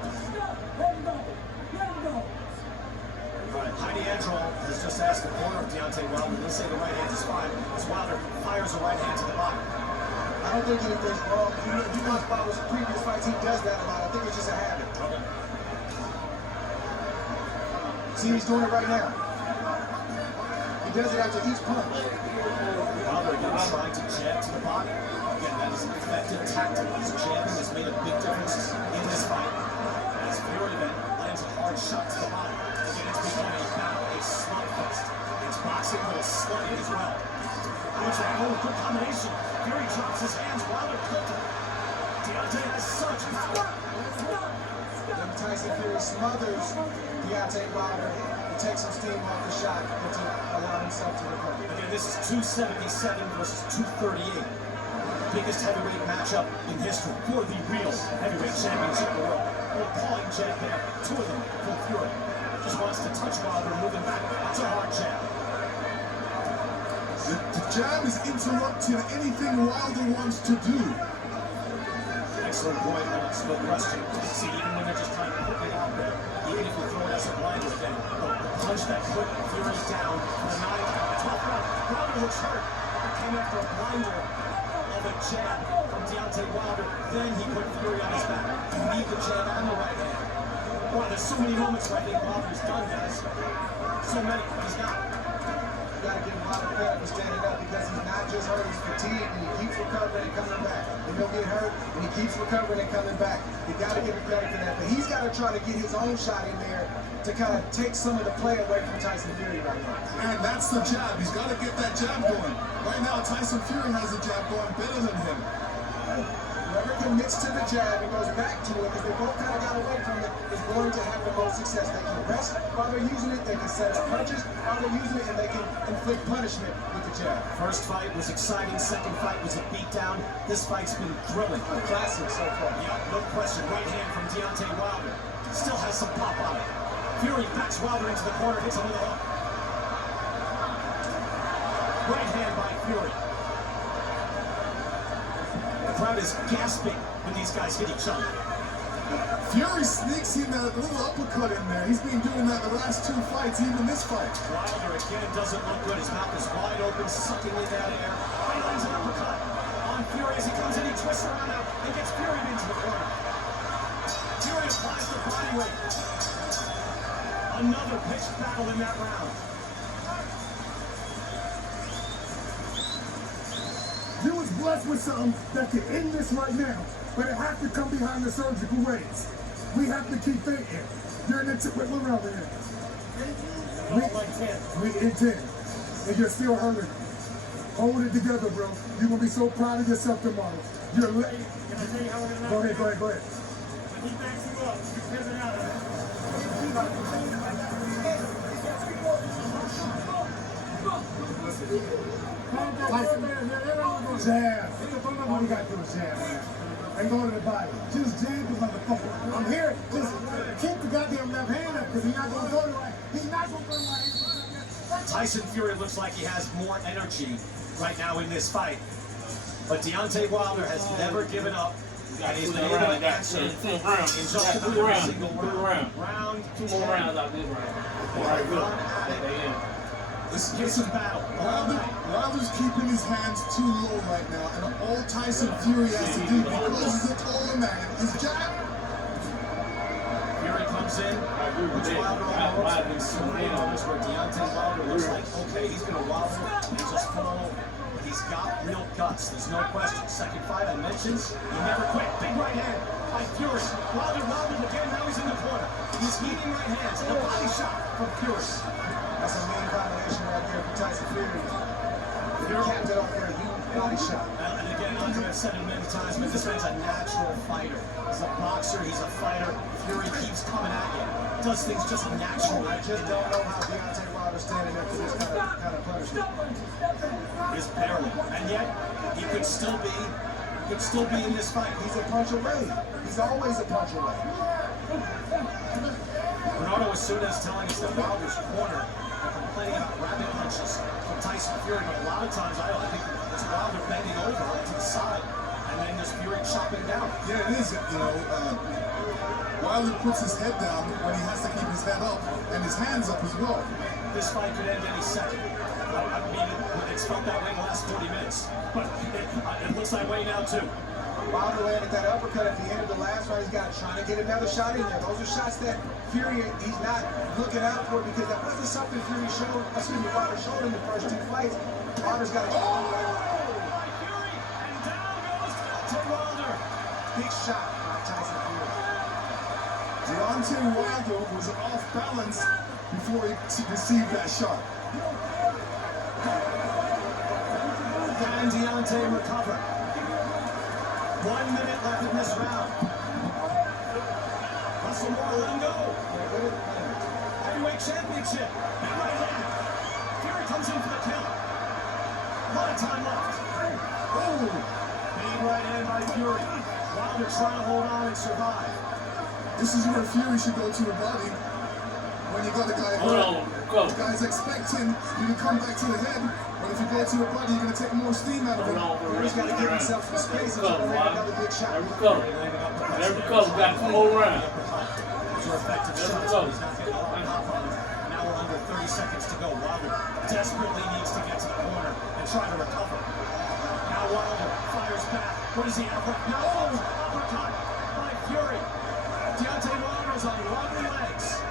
Heidi Androl has just asked the corner of Deontay Wilder. They say the right hand is fine as Wilder fires the right hand to the body. I don't think anything's wrong. You watch Wilder's previous fights, he does that a lot. I think it's just a habit. Okay. See, he's doing it right now. He does it after each punch. Wilder again trying to jab to the body. Again, that is an effective tactic. His jabbing has made a big difference in this fight. As Fury then lands a hard shot to the body. Again, it's becoming a battle, a slugfest. It's boxing, but it's slugging as well. Which a good combination. Fury drops his hands. Wilder cooking. Deontay has such power. Then Tyson Fury smothers Deontay Wilder to take some steam off the shot and to allow himself to recover. Again, this is 277 versus 238. Biggest heavyweight matchup in history for the real heavyweight championship of the world. An appalling jab there. Two of them from Fury. Just wants to touch Wilder, moving back. It's a hard jab. The jab is interrupting anything Wilder wants to do. Excellent point, Alex, no question. See, even when they're just trying to put it out there, even if you throw it as a blinder again, the punch that put Fury down for the 12th round. Wilder looks hurt. Came after a blinder of a jab from Deontay Wilder. Then he put Fury on his back. You need the jab and the right hand. Boy, there's so many moments where I think Wilder's done, guys. So many. He's not. You gotta give Wilder credit for standing up because he's not just hurt, he's fatigued and he keeps recovering and coming back. And he'll get hurt and he keeps recovering and coming back. You gotta give him credit for that. But he's gotta try to get his own shot in there to kind of take some of the play away from Tyson Fury right now. And that's the jab. He's gotta get that jab going. Right now, Tyson Fury has a jab going better than him. Whoever commits to the jab and goes back to it, because they both kind of got away from it, is going to have the most success. They can rest while they're using it, they can set up punches while they're using it, and they can inflict punishment with the jab. First fight was exciting, second fight was a beatdown. This fight's been thrilling. Classic so far. Yeah, no question. Right hand from Deontay Wilder. Still has some pop on it. Fury backs Wilder into the corner, hits another hook. Right hand by Fury. The crowd is gasping when these guys hit each other. Fury sneaks in that little uppercut in there. He's been doing that the last two fights, even this fight. Wilder again doesn't look good. His mouth is wide open, sucking in that air. He lands an uppercut on Fury as he comes in. He twists around out and gets Fury into the corner. Fury applies the body weight. Another pitched battle in that round. You was blessed with something that can end this right now, but it has to come behind the surgical ways. We have to keep thinking. You're in the what round we're in? We in 10. And you're still hurting. Hold it together, bro. You're gonna be so proud of yourself tomorrow. You're late. Can I tell you how we're gonna Go ahead. When he backs you up, you pivot out of it. Jab. All you gotta do is jab, man. And go to the body. Just jab the motherfucker. I'm here. Just keep the goddamn left hand up because he's not gonna go to right. He's not gonna go to right. Tyson Fury looks like he has more energy right now in this fight. But Deontay Wilder has never given up. And he's been able to answer in just about every single round. Two more rounds out this round. This gives him battle. Wilder's keeping his hands too low right now, and all Tyson Fury has to do because he's a taller man is jab. Fury comes moves in, puts Wilder on the ropes, and so many moments where Deontay Wilder looks like, okay, he's going to wobble and just fall over. But he's got real guts, there's no question. Second fight I mentioned, he never quit. Big right hand by Fury. Wilder wobbled again, now he's in the corner. He's heaving right hands, a body shot from Fury. That's a main combination right there for Tyson Fury. He capped it off there, huge body shot. And again, Andre, I've said it many times, but this man's a natural fighter. He's a boxer, he's a fighter. Fury keeps coming at you. Does things just naturally. I just don't know how Deontay Wilder's standing up to this kind of punishment. Just barely. And yet, he could still be in this fight. He's a punch away. He's always a punch away. Bernardo was soon as telling us that Wilder's corner are complaining about rabbit punches from Tyson Fury, but a lot of times I think it's Wilder bending over to the side, and then there's Fury chopping down. Yeah, it is. Wilder puts his head down when he has to keep his head up and his hands up as well. This fight could end any second. I mean, it's felt that way in the last 40 minutes, but it looks that way now too. Wilder landed that uppercut at the end of the last round. He's got trying to get another shot in there. Those are shots that Fury, he's not looking out for because that wasn't something Wilder showed in the first two fights. Wilder's got to Fury, and down goes Deontay Wilder. Big shot by Tyson Fury. Deontay Wilder was off balance before he received that shot. Can Deontay recover? 1 minute left in this round. Russell Moore, let him go. Heavyweight championship. Big right hand. Fury comes in for the kill. A lot of time left. Oh! Big right hand by Fury. Wilder trying to hold on and survive. This is where Fury should go to the body. When you got the guy hurt, the guy's expecting you to come back to the head. But if you go to the body, you're going to take more steam out of it. Fury's got to give himself some space and try to land another big shot. Every cover got 2 more rounds. Those are effective shots. He's not getting a lot of pop on him. Now we're under 30 seconds to go. Wilder desperately needs to get to the corner and try to recover. Now Wilder fires back. What is he? Now uppercut by Fury. Deontay Wilder is on wobbly legs.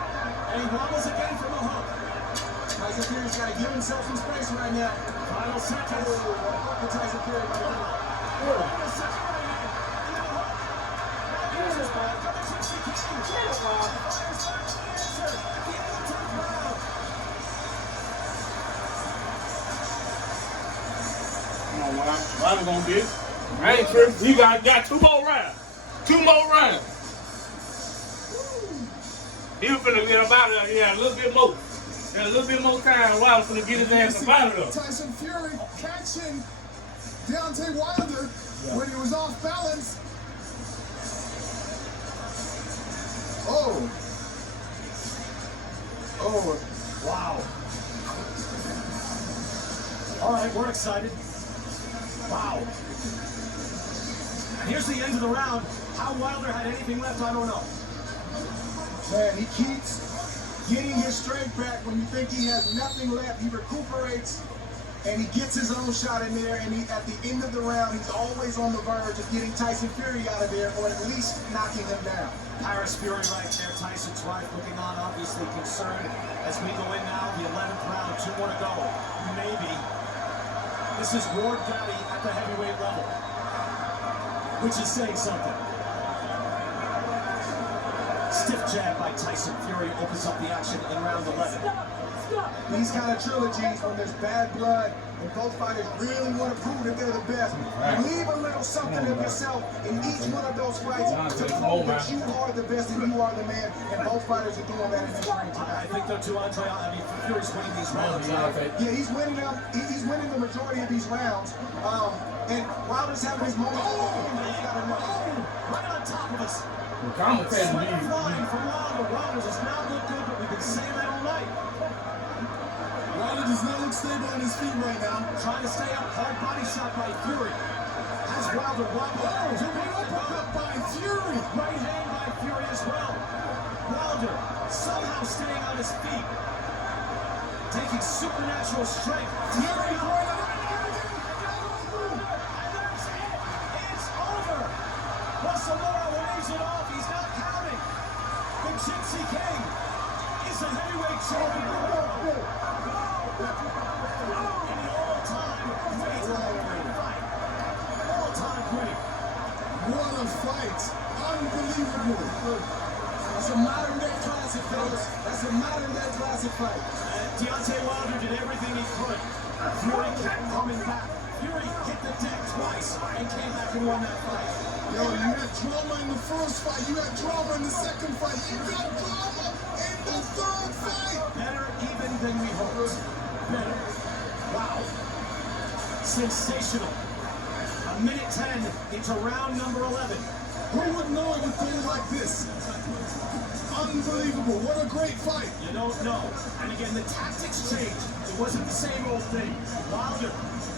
And he wobbles again from a hook. Tyson Fury's got to give himself some space right now. Final seconds. Tyson Fury right now. The second right hand. And then a hook. Now here's his ball. Coming 60 kg. Fires back to the answer. At the end of the 10th round. Come on, Wilder gonna get it. I ain't tripping. He got 2 more rounds. 2 more rounds. He was finna get up out of there. He had a little bit more. And a little bit more time. Wilder finna get his ass up out of there. Tyson Fury catching Deontay Wilder when he was off balance. Oh. Wow. All right, we're excited. Wow. And here's the end of the round. How Wilder had anything left, I don't know. Man, he keeps getting his strength back when you think he has nothing left. He recuperates and he gets his own shot in there. And at the end of the round, he's always on the verge of getting Tyson Fury out of there or at least knocking him down. Paris Fury right there. Tyson's wife looking on, obviously concerned. As we go in now, the 11th round, 2 more to go. Maybe. This is Ward Daddy at the heavyweight level, which is saying something. Stiff jab by Tyson Fury opens up the action in round 11. These kind of trilogies, when there's bad blood, and both fighters really want to prove that they're the best, leave a little something of yourself in each one of those fights to prove that you are the best and you are the man, and both fighters are doing that in this ring tonight. I think though too, Andre, I mean, Fury's winning these rounds. Yeah, he's winning them. He's winning the majority of these rounds. And Wilder's having his moment. Right on top of us. The commentator Sweat flying from Wilder. Wilder does not look good, but we've been saying that all night. Wilder does not look stable on his feet right now. Trying to stay up. Hard body shot by Fury. Has Wilder wobbled. To be uppercut by Fury. Right hand by Fury as well. Wilder somehow staying on his feet. Taking supernatural strength. Fury going on. It's over. Russell Moore waves it off. He's not counting. The Gypsy King. champion. In the all-time great fight. All-time great. What a fight! Unbelievable! That's a modern day classic, fellas. That's a modern day classic fight. Deontay Wilder did everything he could. Fury kept coming back. Fury hit the deck twice and came back and won that fight. Yo, you had drama in the first fight, you had drama in the second fight, you got drama in the third fight! Better even than we hoped. Better. Wow. Sensational. A minute 10 into round number 11. Who would know it would be like this? Unbelievable, what a great fight! You don't know. And again, the tactics changed. It wasn't the same old thing. Wilder,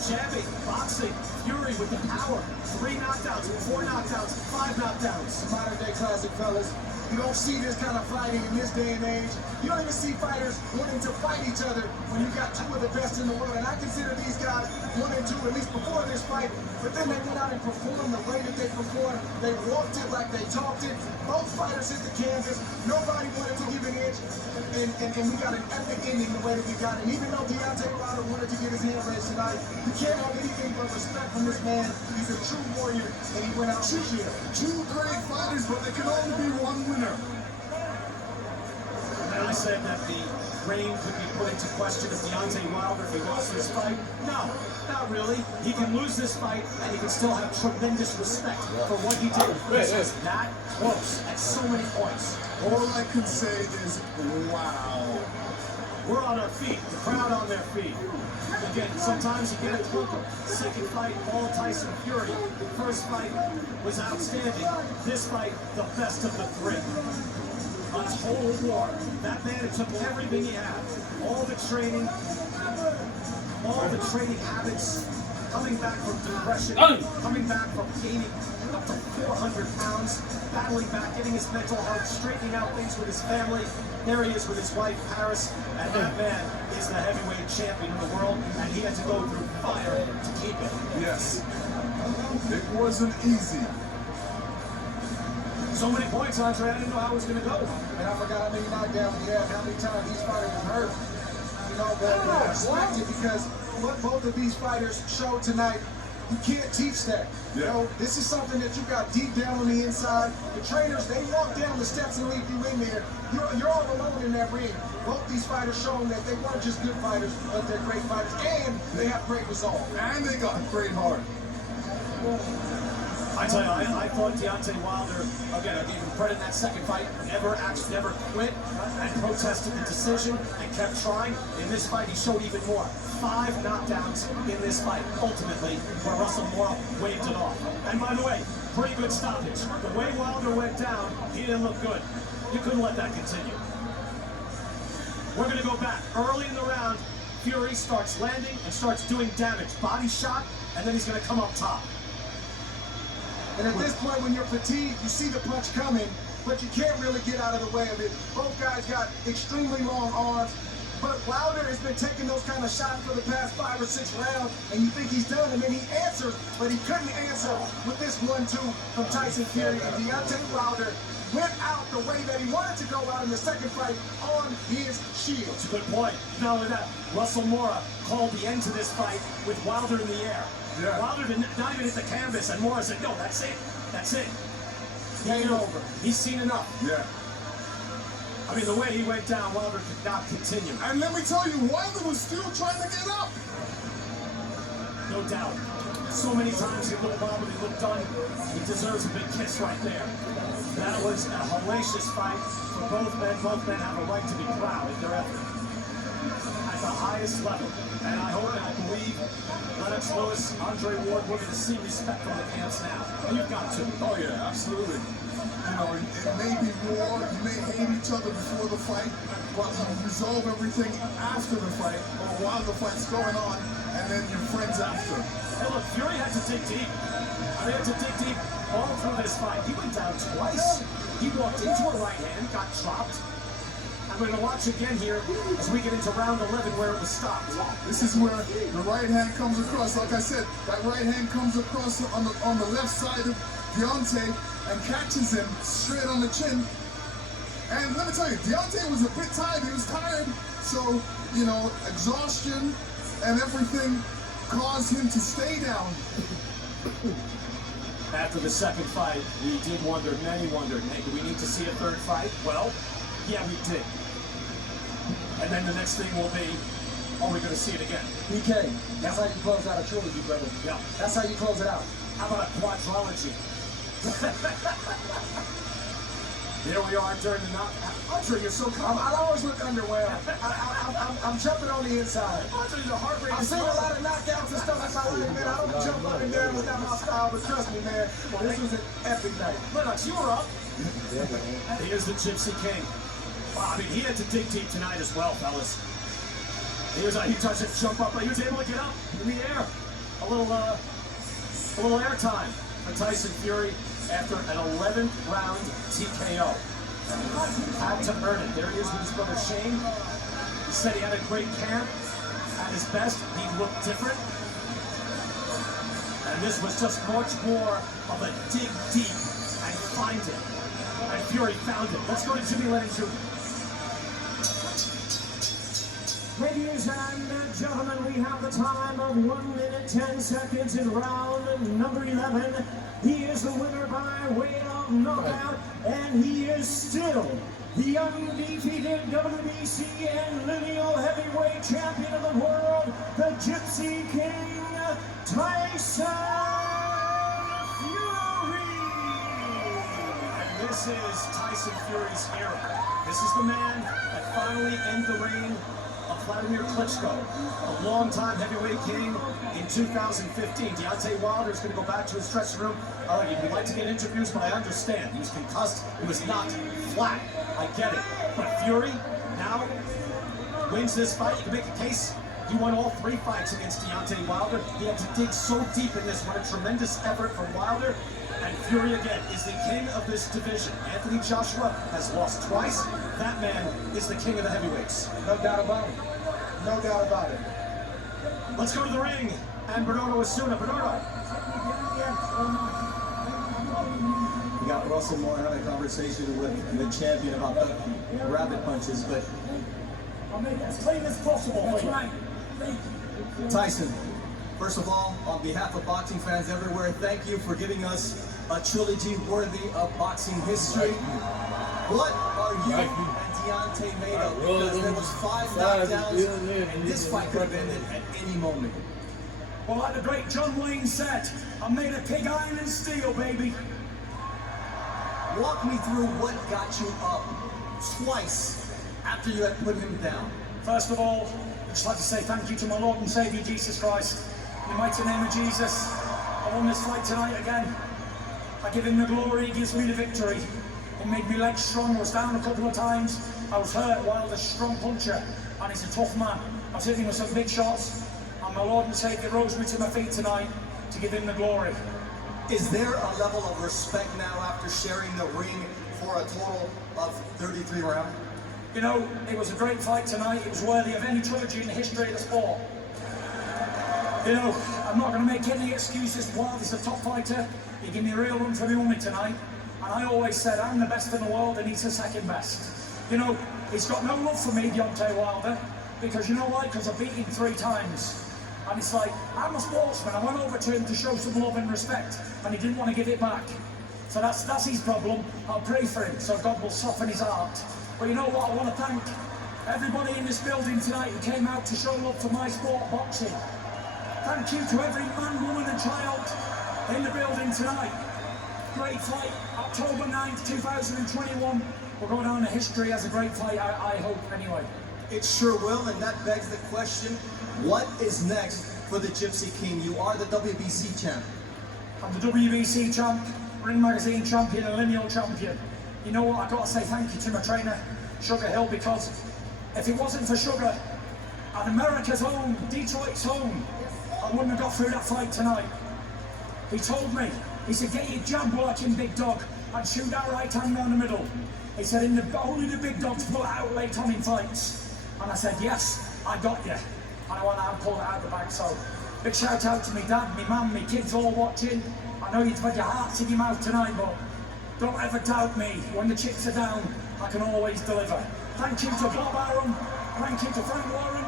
jabbing, boxing, Fury with the power. 3 knockdowns, 4 knockdowns, 5 knockdowns. Modern day classic, fellas. You don't see this kind of fighting in this day and age. You don't even see fighters wanting to fight each other when you got 2 of the best in the world. And I consider these guys 1 and 2, at least before this fight. But then they went out and performed the way that they performed. They walked it like they talked it. Both fighters hit the canvas. Nobody wanted to give an inch. And we got an epic ending the way that we got it. And even though Deontay Wilder wanted to get his hand raised tonight, you can't have anything but respect from this man. He's a true warrior, and he went out this year. 2 great fighters, but there can only be 1 winner. And I said that the reign could be put into question if Deontay Wilder, if he lost this fight. No, not really. He can lose this fight, and he can still have tremendous respect for what he did. This was that close at so many points. All I can say is, wow. We're on our feet, the crowd on their feet. Again, sometimes you get a clunker. Second fight, all Tyson Fury. The first fight was outstanding. This fight, the best of the 3. A total war. That man, it took everything he had. All the training habits, coming back from depression, coming back from gaining up to 400 pounds, battling back, getting his mental health, straightening out things with his family. There he is with his wife, Paris, and that man is the heavyweight champion of the world, and he had to go through fire to keep it. Yes. It wasn't easy. So many points, Andre, I didn't know how it was going to go. And I forgot how many knockdowns we had, how many times these fighters were hurt. You know, but I respect it because what both of these fighters showed tonight, you can't teach that. You know, this is something that you got deep down on the inside. The trainers, they walk down the steps and leave you in there. You're all alone in that ring. Both these fighters showing that they weren't just good fighters, but they're great fighters, and they have great resolve. And they got great heart. I tell you, I thought Deontay Wilder, again, I gave him credit in that second fight, never quit and protested the decision and kept trying. In this fight, he showed even more. 5 knockdowns in this fight, ultimately, where Russell Moore waved it off. And by the way, pretty good stoppage. The way Wilder went down, he didn't look good. You couldn't let that continue. We're going to go back. Early in the round, Fury starts landing and starts doing damage. Body shot, and then he's going to come up top. And at this point, when you're fatigued, you see the punch coming, but you can't really get out of the way of it. Both guys got extremely long arms, but Wilder has been taking those kind of shots for the past 5 or 6 rounds, and you think he's done, and then he answers, but he couldn't answer with this 1-2 from Tyson Fury. And Deontay Wilder went out the way that he wanted to go out in the second fight on his shield. That's a good point. Not only that, Russell Moore called the end to this fight with Wilder in the air. Yeah. Wilder did not even hit the canvas, and Moore said, no, that's it. That's it. Game over. He's seen enough. Yeah. I mean, the way he went down, Wilder could not continue. And let me tell you, Wilder was still trying to get up. No doubt. So many times he looked bothered, he looked done. He deserves a big kiss right there. That was a hellacious fight for both men. Both men have a right to be proud of their effort at the highest level. And I hope and I believe Lennox Lewis, Andre Ward, we're going to see respect from the camps now. You've got to. Oh yeah, absolutely. You know, it may be war, you may hate each other before the fight, but you resolve everything after the fight, or while the fight's going on, and then you're friends after. Hey look, Fury had to dig deep. I mean, had to dig deep all through this fight. He went down twice. He walked into a right hand, got dropped. I'm going to watch again here as we get into round 11 where it was stopped. This is where the right hand comes across. Like I said, that right hand comes across on the left side of Deontay and catches him straight on the chin. And let me tell you, Deontay was a bit tired. He was tired. So, you know, exhaustion and everything caused him to stay down. After the second fight, we did wonder, many wondered, hey, do we need to see a third fight? Well, yeah, we did. And then the next thing will be, are we going to see it again? BK, that's how you close out a trilogy, brother. Yeah. That's how you close it out. How about a quadrology? Here we are during the knockout. Andre, you're so calm. I always look underwhelmed. I'm jumping on the inside. Andre, your heart rate I've is seen a low. lot of knockouts and stuff like that, man. I don't jump up and down. It's not my style, but trust me, man. This was an epic night. Lennox, you were up. Here's the Gypsy King. Wow, I mean, he had to dig deep tonight as well, fellas. He touched it, jump up, but he was able to get up in the air. A little air time for Tyson Fury after an 11th round TKO. Had to earn it. There he is with his brother Shane. He said he had a great camp. At his best, he looked different. And this was just much more of a dig deep and find it. And Fury found it. Let's go to Jimmy Lennon Jr. Ladies and gentlemen, we have the time of 1 minute 10 seconds in round number 11. He is the winner by way of knockout, and he is still the undefeated WBC and lineal heavyweight champion of the world, the Gypsy King, Tyson Fury. And this is Tyson Fury's era. This is the man that finally ended the reign of Vladimir Klitschko, a longtime heavyweight king in 2015. Deontay Wilder is going to go back to his dressing room. All right, he'd like to get interviews, but I understand. He was concussed. He was knocked flat. I get it. But Fury now wins this fight. You can make a case. He won all 3 fights against Deontay Wilder. He had to dig so deep in this. What a tremendous effort from Wilder. And Fury, again, is the king of this division. Anthony Joshua has lost twice. That man is the king of the heavyweights. No doubt about it. No doubt about it. Let's go to the ring. And Bernardo Osuna. Bernardo. We got Russell Moore having a conversation with the champion about the rabbit punches, but I'll make it as clean as possible. That's right. Tyson, first of all, on behalf of boxing fans everywhere, thank you for giving us a trilogy worthy of boxing history. What are you and Deontay made of? Because there was 5 knockdowns, and this fight could have ended at any moment. Well, like the great John Wayne said, I'm made of pig iron and steel, baby. Walk me through what got you up twice after you had put him down. First of all, I'd just like to say thank you to my Lord and Savior, Jesus Christ. In the mighty name of Jesus, I won this fight tonight again. I give him the glory, he gives me the victory. It made me legs strong. I was down a couple of times. I was hurt. Wilder's a strong puncher, and he's a tough man. I was hitting with some big shots, and my Lord and Savior rose me to my feet tonight to give him the glory. Is there a level of respect now after sharing the ring for a total of 33 rounds? You know, it was a great fight tonight. It was worthy of any trilogy in the history of the sport. You know, I'm not going to make any excuses. Wilder's a top fighter. He gave me a real run for the money tonight. And I always said, I'm the best in the world and he's the second best. You know, he's got no love for me, Deontay Wilder, because you know why? Because I beat him 3 times. And it's like, I'm a sportsman. I went over to him to show some love and respect, and he didn't want to give it back. So that's his problem. I'll pray for him, so God will soften his heart. But you know what? I want to thank everybody in this building tonight who came out to show love for my sport, boxing. Thank you to every man, woman and child in the building tonight. Great fight, October 9th, 2021. We'll go down in history as a great fight, I hope, anyway. It sure will, and that begs the question, what is next for the Gypsy King? You are the WBC champ. I'm the WBC champ, Ring Magazine champion, and lineal champion. You know what, I've got to say thank you to my trainer, Sugar Hill, because if it wasn't for Sugar, and America's own, Detroit's own, I wouldn't have got through that fight tonight. He told me, he said, get your jab working, big dog, and shoot that right hand down the middle. He said, only the big dogs pull it out late on in fights. And I said, yes, I got you. And I went out and pulled it out of the bag. So, big shout out to me dad, me mum, me kids all watching. I know you've had your hearts in your mouth tonight, but Don't ever doubt me. When the chips are down, I can always deliver. Thank you to Bob Arum. Thank you to Frank Warren.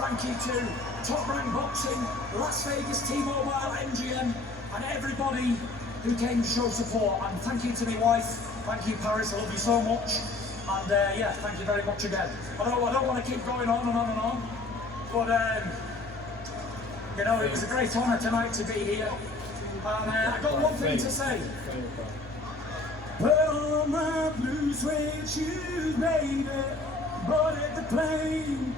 Thank you to Top Rank Boxing, Las Vegas T-Mobile, MGM, and everybody who came to show support. And thank you to my wife. Thank you, Paris. I love you so much. And yeah, thank you very much again. I don't want to keep going on and on and on, but you know, it was a great honour tonight to be here. And I got one thing to say. Put on my blue suede shoes, baby, boarded the plane.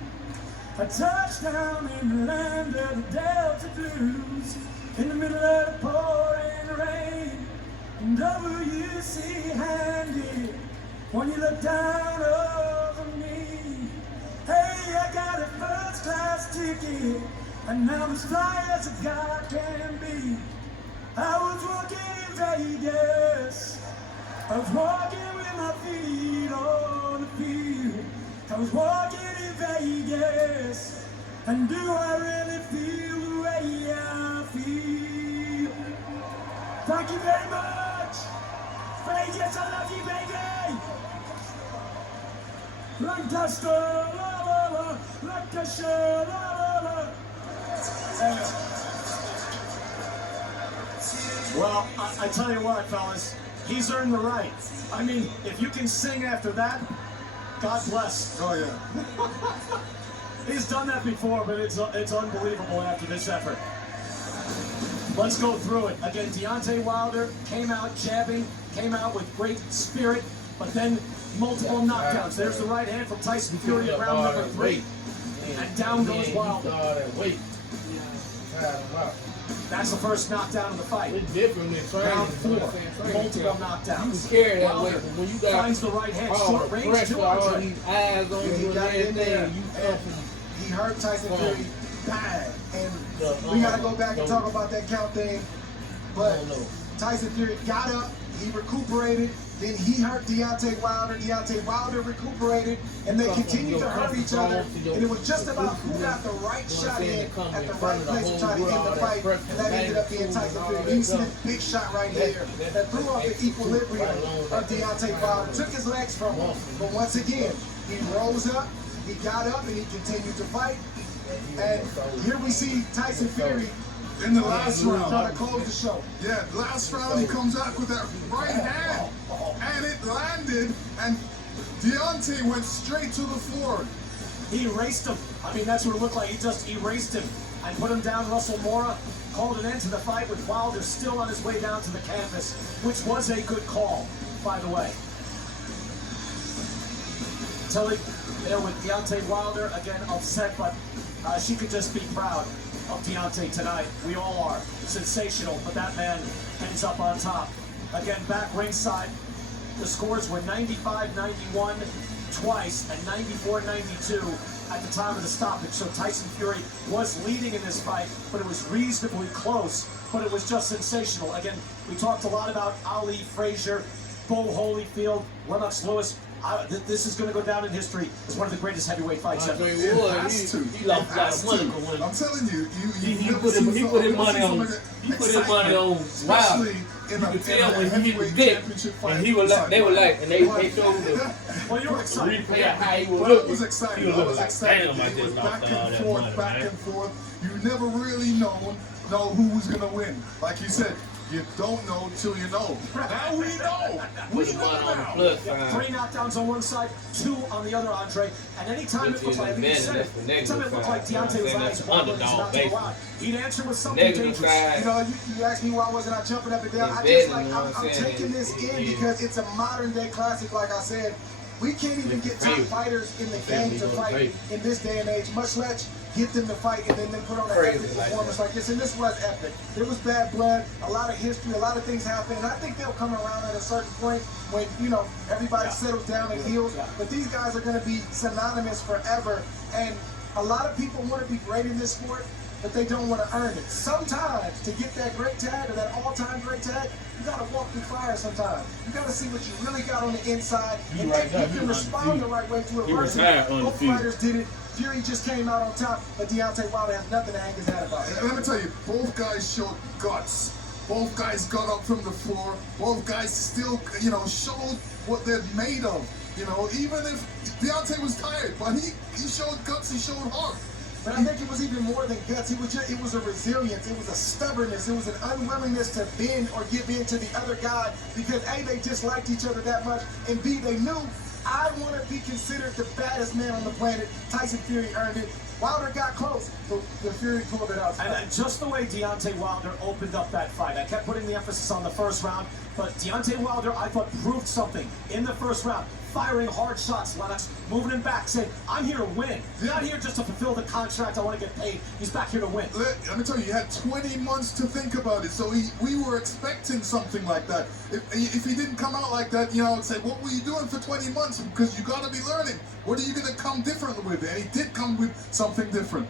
A touchdown in the land of the Delta Blues, in the middle of the pouring rain. WC handy, when you look down over me. Hey, I got a first class ticket, and I'm as fly as a guy can be. I was walking in Vegas, I was walking with my feet on the field. I was walking in Vegas, and do I really feel the way I feel? Thank you very much! Vegas, I love you, baby! Lancaster, la la la, Lancashire, la la la. Well, I tell you what, fellas, he's earned the right. I mean, if you can sing after that, God bless. Oh yeah. He's done that before, but it's unbelievable after this effort. Let's go through it. Again, Deontay Wilder came out jabbing, came out with great spirit, but then multiple knockdowns. There's the right hand from Tyson Fury at round number 3. And down goes Wilder. That's the first knockdown of the fight. It's different than training. Round 4, multiple knockdowns. You carry that way. Wilder When you got finds the right hand, short range, pressure, 200. these eyes on you and everything. He hurt Tyson Fury bad, and we gotta go back and talk about that count thing. But Tyson Fury got up, he recuperated, then he hurt Deontay Wilder. Deontay Wilder recuperated, and they continued to hurt each other. And it was just about who got the right shot in at the right place to try to end the fight, and that ended up being Tyson Fury. You see this big shot right here that threw off the equilibrium of Deontay Wilder, took his legs from him. But once again, he rose up, he got up, and he continued to fight. And here we see Tyson Fury in the last round, trying to close the show. Yeah, last round he comes out with that right hand, and it landed, and Deontay went straight to the floor. He erased him. I mean, that's what it looked like. He just erased him and put him down. Russell Mora called an end to the fight with Wilder still on his way down to the canvas, which was a good call, by the way. Tilly there with Deontay Wilder, again upset, but she could just be proud of Deontay tonight. We all are. Sensational, but that man ends up on top. Again, back ringside, the scores were 95-91 twice and 94-92 at the time of the stoppage. So Tyson Fury was leading in this fight, but it was reasonably close, but it was just sensational. Again, we talked a lot about Ali, Frazier, Bo Holyfield, Lennox Lewis. This is going to go down in history as one of the greatest heavyweight fights ever. He lost a lot of money. I'm telling you, he put his money on Wilder. You could tell when he hit the deck, and he was like, they were like, and they showed him. Well, you were excited. How he was But looking. I was excited. He was I was looking like, excited. damn, I It just was knocked back all and that forth, money, back man. and forth. You never really know who was gonna win. Like you said, you don't know till you know. Now we know. We Put him know on the now. plus sign. 3 knockdowns on one side, 2 on the other, Andre. And anytime it looked like, I think you said it, anytime it looked like Deontay was on his Wilder was about to go out, he'd answer with something Negative dangerous. side. You know, you asked me why wasn't I jumping up and down. I It's just better, like, you know what I'm I'm saying? taking this in because it's a modern day classic, like I said. We can't even get top fighters in the game to fight in this day and age, much less get them to fight and then put on an epic performance like this. And this was epic. There was bad blood, a lot of history, a lot of things happened. And I think they'll come around at a certain point when, you know, everybody settles down and heals. But these guys are going to be synonymous forever. And a lot of people want to be great in this sport, but they don't want to earn it. Sometimes, to get that great tag or that all-time great tag, you got to walk through fire sometimes. You got to see what you really got on the inside, and then you can respond the right way to adversity. Both fighters did it. Fury just came out on top, but Deontay Wilder has nothing to hang his head about. And let me tell you, both guys showed guts Both guys got up from the floor. Both guys still, you know, showed what they're made of. You know, even if Deontay was tired, but he showed guts, he showed heart. But I think it was even more than guts. It was a resilience. It was a stubbornness. It was an unwillingness to bend or give in to the other guy because A, they disliked each other that much, and B, they knew I want to be considered the baddest man on the planet. Tyson Fury earned it. Wilder got close, but the Fury pulled it out. And just the way Deontay Wilder opened up that fight, I kept putting the emphasis on the first round, but Deontay Wilder, I thought, proved something in the first round. Firing hard shots, Lennox, moving him back, saying, I'm here to win. You're not here just to fulfill the contract, I want to get paid. He's back here to win. Let me tell you, he had 20 months to think about it, so we were expecting something like that. If he didn't come out like that, you know, say, what were you doing for 20 months? Because you got to be learning. What are you going to come different with? And he did come with something different.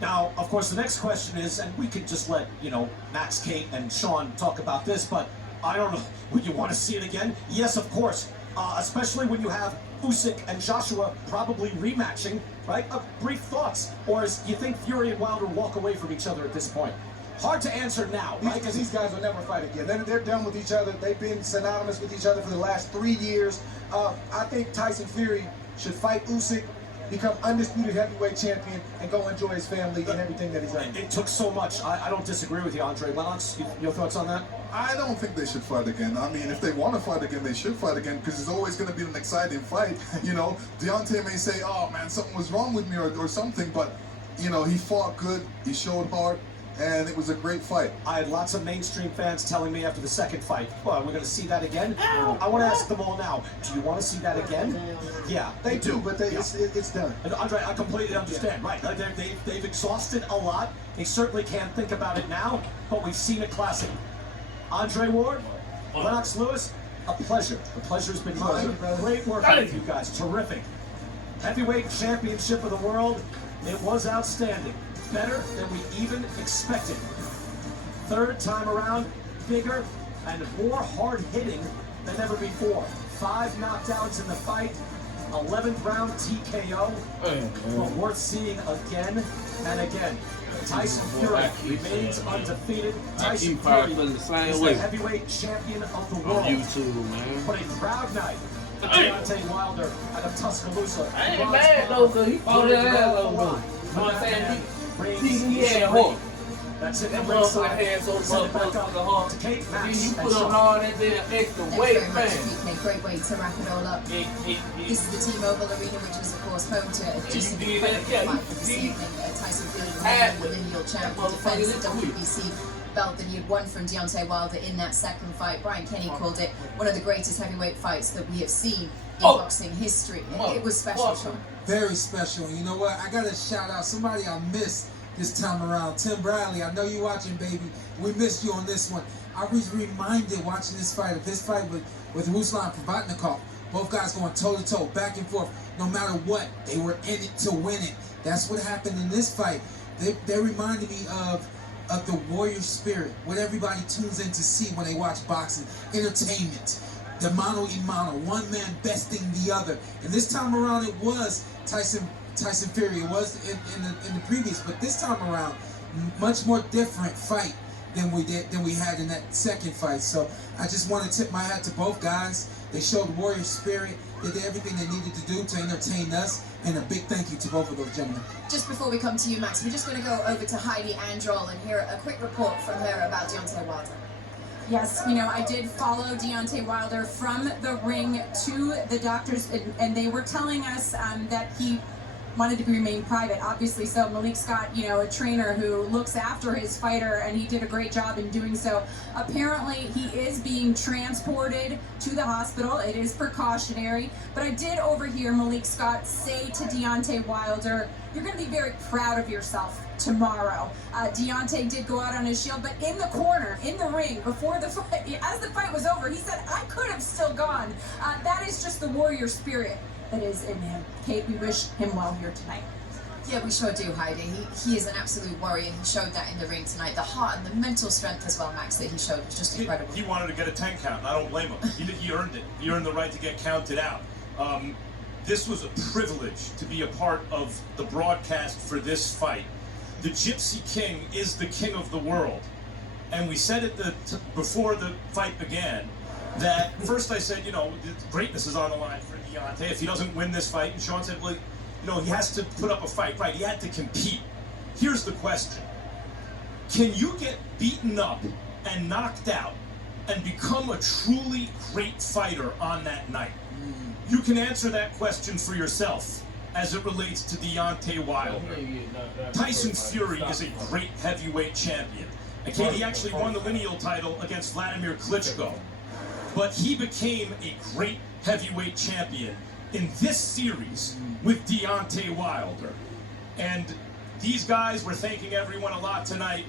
Now, of course, the next question is, and we could just let, you know, Max, Kate, and Sean talk about this, but I don't know, would you want to see it again? Yes, of course. Especially when you have Usyk and Joshua probably rematching, right? Brief thoughts. Or do you think Fury and Wilder walk away from each other at this point? Hard to answer now, right? Because these guys will never fight again. They're done with each other. They've been synonymous with each other for the last 3 years. I think Tyson Fury should fight Usyk, become undisputed heavyweight champion, and go enjoy his family and everything that he's earned. It took so much. I don't disagree with you, Andre. Lennox, your thoughts on that? I don't think they should fight again. I mean, if they want to fight again, they should fight again because it's always going to be an exciting fight. You know, Deontay may say, oh man, something was wrong with me or something, but, you know, he fought good, he showed heart, and it was a great fight. I had lots of mainstream fans telling me after the second fight, well, we're going to see that again? I want to ask them all now, do you want to see that again? Yeah, They do, but it's done. And Andre, I completely understand, right? Like they've exhausted a lot. They certainly can't think about it now, but we've seen a classic. Andre Ward, Lennox Lewis, a pleasure. The pleasure's been mine. Great work with you guys. Terrific. Heavyweight championship of the world. It was outstanding. Better than we even expected. Third time around, bigger and more hard-hitting than ever before. 5 knockdowns in the fight, 11th round TKO, but worth seeing again and again. Tyson Fury remains undefeated. Tyson Fury is the heavyweight champion of the world. But a proud night for Deontay Wilder out of Tuscaloosa. I ain't mad though, because he fought his ass over. You know what I'm saying? He had hope. That's it. That motherfucker had so motherfucking hard. To Kate, Then Max, you and put on Sean. all that damn extra weight, man. PK, great way to wrap it all up. This is the T-Mobile Arena, which was, of course, home to just an you did that, incredible yeah, fight you for this see? evening. Tyson Fury At remaining the lineal champion, motherfucker defends in the the WBC belt that he had won from Deontay Wilder in that second fight. Brian Kenny called it one of the greatest heavyweight fights that we have seen in boxing history. It was special, Sean. Very special. And you know what? I got to shout out somebody I missed this time around. Tim Bradley, I know you watching, baby. We missed you on this one. I was reminded watching this fight of this fight with Ruslan Provatnikov. Both guys going toe-to-toe, back and forth. No matter what, they were in it to win it. That's what happened in this fight. They reminded me of the warrior spirit, what everybody tunes in to see when they watch boxing. Entertainment. The mano a mano, one man besting the other. And this time around it was Tyson Fury. It was in the previous, but this time around, much more different fight than we had in that second fight. So I just want to tip my hat to both guys. They showed warrior spirit. They did everything they needed to do to entertain us. And a big thank you to both of those gentlemen. Just before we come to you, Max, we're just going to go over to Heidi Androl and hear a quick report from her about Deontay Wilder. Yes, you know, I did follow Deontay Wilder from the ring to the doctors, and they were telling us that he wanted to remain private, obviously. So Malik Scott, you know, a trainer who looks after his fighter, and he did a great job in doing so. Apparently, he is being transported to the hospital. It is precautionary. But I did overhear Malik Scott say to Deontay Wilder, you're going to be very proud of yourself tomorrow. Deontay did go out on his shield, but in the corner, in the ring, before the fight, as the fight was over, he said, I could have still gone. That is just the warrior spirit that is in him. Kate, we wish him well here tonight. Yeah, we sure do, Heidi. He is an absolute warrior. He showed that in the ring tonight. The heart and the mental strength as well, Max, that he showed was just incredible. He wanted to get a 10 count, and I don't blame him. He earned it. He earned the right to get counted out. This was a privilege to be a part of the broadcast for this fight. The Gypsy King is the king of the world. And we said it before the fight began, that first I said, you know, greatness is on the line for Deontay. If he doesn't win this fight, and Sean said, well, you know, he has to put up a fight. Right, he had to compete. Here's the question. Can you get beaten up and knocked out and become a truly great fighter on that night? You can answer that question for yourself as it relates to Deontay Wilder. Tyson Fury is a great heavyweight champion. Okay, he actually won the lineal title against Vladimir Klitschko. But he became a great heavyweight champion in this series with Deontay Wilder. And these guys were thanking everyone a lot tonight.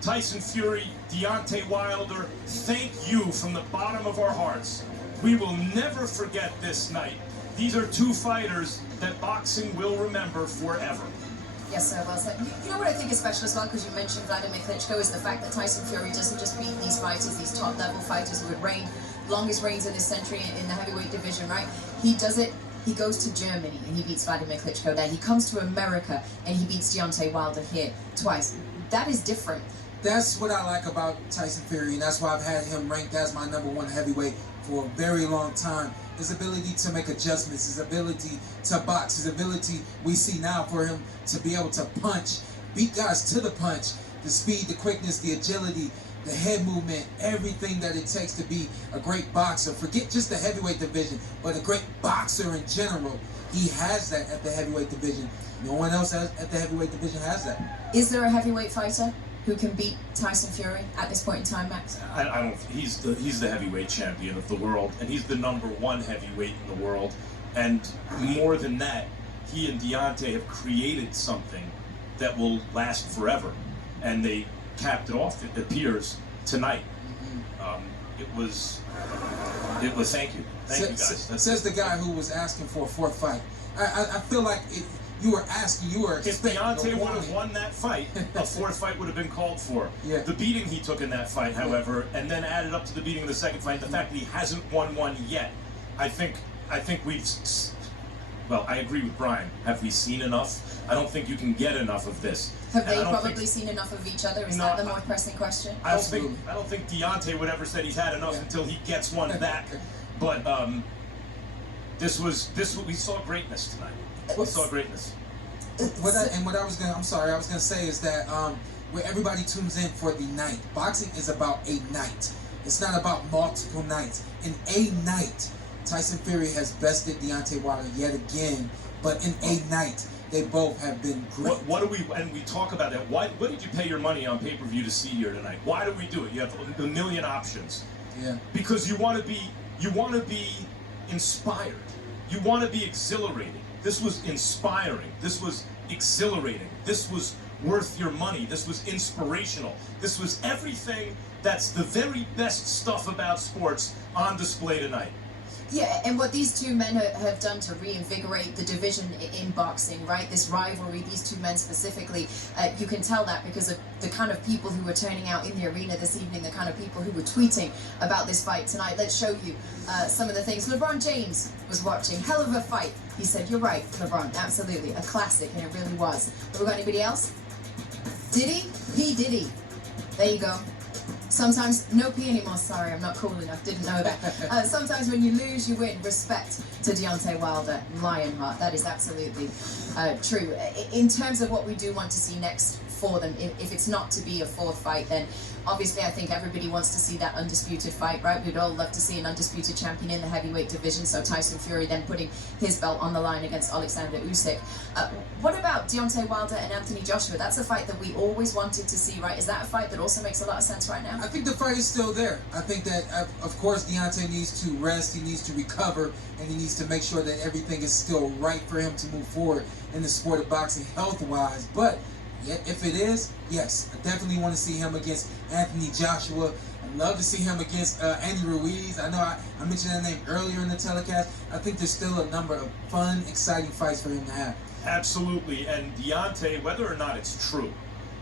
Tyson Fury, Deontay Wilder, thank you from the bottom of our hearts. We will never forget this night. These are two fighters that boxing will remember forever. Yes, sir. Well said. You know what I think is special as well, because you mentioned Vladimir Klitschko, is the fact that Tyson Fury doesn't just beat these fighters, these top-level fighters who would reign, longest reigns in this century in the heavyweight division, right? He does it. He goes to Germany and he beats Vladimir Klitschko there. He comes to America and he beats Deontay Wilder here twice. That is different. That's what I like about Tyson Fury, and that's why I've had him ranked as my #1 heavyweight for a very long time. His ability to make adjustments, his ability to box, his ability we see now for him to be able to punch, beat guys to the punch, the speed, the quickness, the agility, the head movement, everything that it takes to be a great boxer. Forget just the heavyweight division, but a great boxer in general. He has that at the heavyweight division. No one else at the heavyweight division has that. Is there a heavyweight fighter who can beat Tyson Fury at this point in time, Max? I don't. He's the heavyweight champion of the world, and he's the #1 heavyweight in the world. And more than that, he and Deontay have created something that will last forever. And they capped it off, it appears, tonight. It was. Thank you, guys. Says the guy who was asking for a 4th fight. I feel like you were if Deontay would have won that fight, a 4th fight would have been called for. Yeah. The beating he took in that fight, however, and then added up to the beating of the second fight, the fact that he hasn't won one yet, I think we've. Well, I agree with Brian. Have we seen enough? I don't think you can get enough of this. Have they probably seen enough of each other? Is that the more pressing question? I don't think Deontay would ever say he's had enough until he gets one back. But we saw greatness tonight. We saw greatness. I was gonna say is that where everybody tunes in for the night. Boxing is about a night. It's not about multiple nights. In a night, Tyson Fury has bested Deontay Wilder yet again, but in a night, they both have been great. And we talk about that. What did you pay your money on pay-per-view to see here tonight? Why do we do it? You have a million options. Yeah. Because you want to be inspired. You want to be exhilarated. This was inspiring. This was exhilarating. This was worth your money. This was inspirational. This was everything that's the very best stuff about sports on display tonight. Yeah, and what these two men have done to reinvigorate the division in boxing, right? This rivalry, these two men specifically, you can tell that because of the kind of people who were turning out in the arena this evening, the kind of people who were tweeting about this fight tonight. Let's show you some of the things. LeBron James was watching. Hell of a fight. He said, "You're right, LeBron. Absolutely. A classic," and it really was. Have we got anybody else? Did he? P. Diddy. There you go. Sometimes, no P anymore, sorry, I'm not cool enough, didn't know that. Sometimes when you lose, you win. Respect to Deontay Wilder, Lionheart, that is absolutely true. In terms of what we do want to see next for them, if it's not to be a 4th fight, then obviously I think everybody wants to see that undisputed fight, right? We'd all love to see an undisputed champion in the heavyweight division, so Tyson Fury then putting his belt on the line against Alexander Usyk. What about Deontay Wilder and Anthony Joshua? That's a fight that we always wanted to see, right? Is that a fight that also makes a lot of sense right now? I think the fight is still there. I think that, of course, Deontay needs to rest, he needs to recover, and he needs to make sure that everything is still right for him to move forward in the sport of boxing health-wise. But if it is, yes, I definitely want to see him against Anthony Joshua. I'd love to see him against Andy Ruiz. I know I mentioned that name earlier in the telecast. I think there's still a number of fun, exciting fights for him to have. Absolutely, and Deontay, whether or not it's true,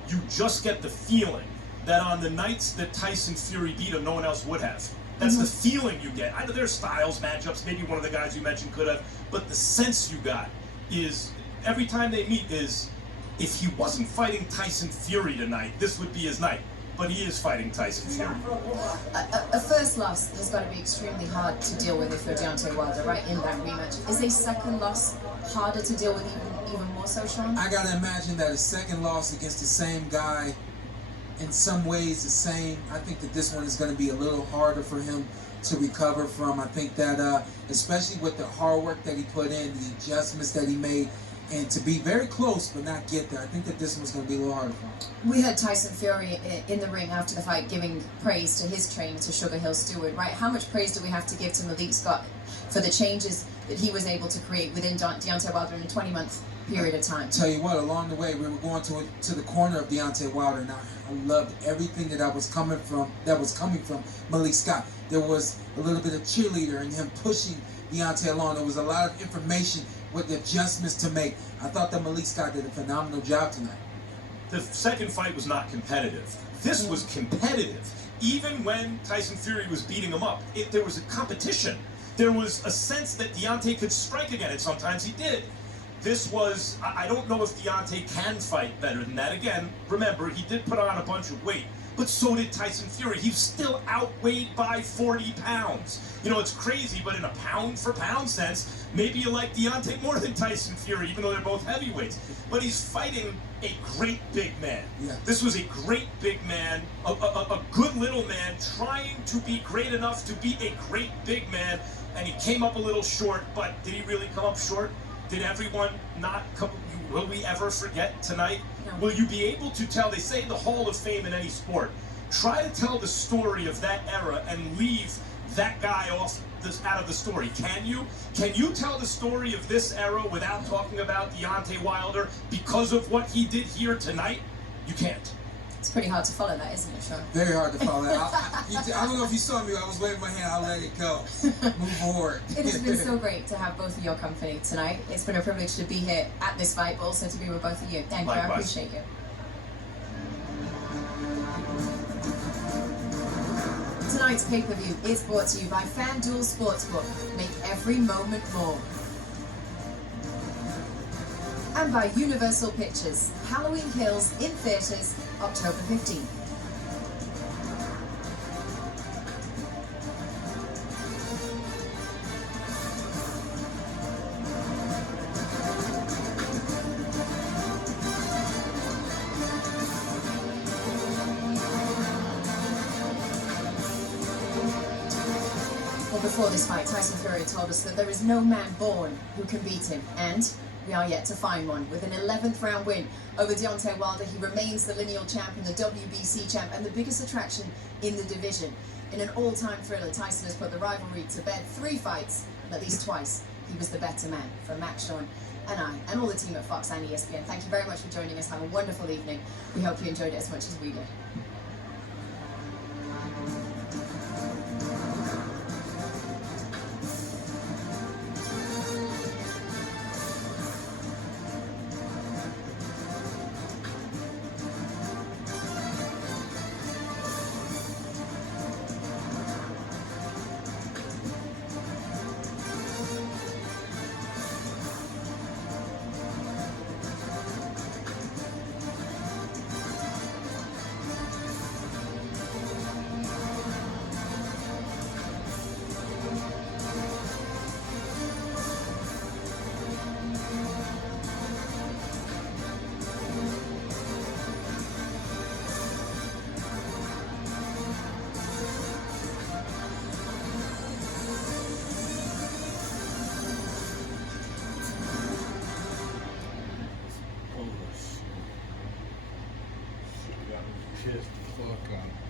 you just get the feeling that on the nights that Tyson Fury beat him, no one else would have. That's the feeling you get. I know there's styles, matchups, maybe one of the guys you mentioned could have, but the sense you got is, every time they meet is, if he wasn't fighting Tyson Fury tonight, this would be his night. but he is fighting Tyson Fury. A first loss has got to be extremely hard to deal with if you're Deontay Wilder, right, in that rematch. Is a second loss harder to deal with even more so, Sean? I gotta imagine that a second loss against the same guy, in some ways the same. I think that this one is going to be a little harder for him to recover from. I think that especially with the hard work that he put in, the adjustments that he made, and to be very close but not get there, I think that this one's going to be a little harder for him. We heard Tyson Fury in the ring after the fight giving praise to his trainer, to Sugar Hill Stewart, right? How much praise do we have to give to Malik Scott for the changes that he was able to create within Deontay Wilder in a 20-month period of time? Tell you what, along the way we were going to the corner of Deontay Wilder, and I loved everything that was coming from Malik Scott. There was a little bit of cheerleader in him pushing Deontay along. There was a lot of information with the adjustments to make. I thought that Malik Scott did a phenomenal job tonight. The second fight was not competitive. This was competitive. Even when Tyson Fury was beating him up, there was a competition. There was a sense that Deontay could strike again, and sometimes he did. This was, I don't know if Deontay can fight better than that. Again, remember, he did put on a bunch of weight, but so did Tyson Fury. He's still outweighed by 40 pounds. You know, it's crazy, but in a pound-for-pound sense, maybe you like Deontay more than Tyson Fury, even though they're both heavyweights. But he's fighting a great big man. Yeah. This was a great big man, a good little man, trying to be great enough to be a great big man, and he came up a little short, but did he really come up short? Did everyone not come? Will we ever forget tonight? No. Will you be able to tell? They say the Hall of Fame in any sport. Try to tell the story of that era and leave that guy out of the story. Can you? Can you tell the story of this era without talking about Deontay Wilder because of what he did here tonight? You can't. It's pretty hard to follow that, isn't it, Sean? Very hard to follow that. I don't know if you saw me. I was waving my hand. I'll let it go. Move forward. It has been so great to have both of your company tonight. It's been a privilege to be here at this fight, but also to be with both of you. Thank you. I appreciate you. Tonight's pay-per-view is brought to you by FanDuel Sportsbook. Make every moment more. And by Universal Pictures. Halloween Kills in theaters October 15th. Well, before this fight, Tyson Fury told us that there is no man born who can beat him, and we are yet to find one. With an 11th round win over Deontay Wilder, he remains the lineal champ and the WBC champ and the biggest attraction in the division. In an all-time thriller, Tyson has put the rivalry to bed. 3 fights, and at least twice, he was the better man. From Max, Sean, and I, and all the team at Fox and ESPN, thank you very much for joining us. Have a wonderful evening. We hope you enjoyed it as much as we did. Pissed the fuck on.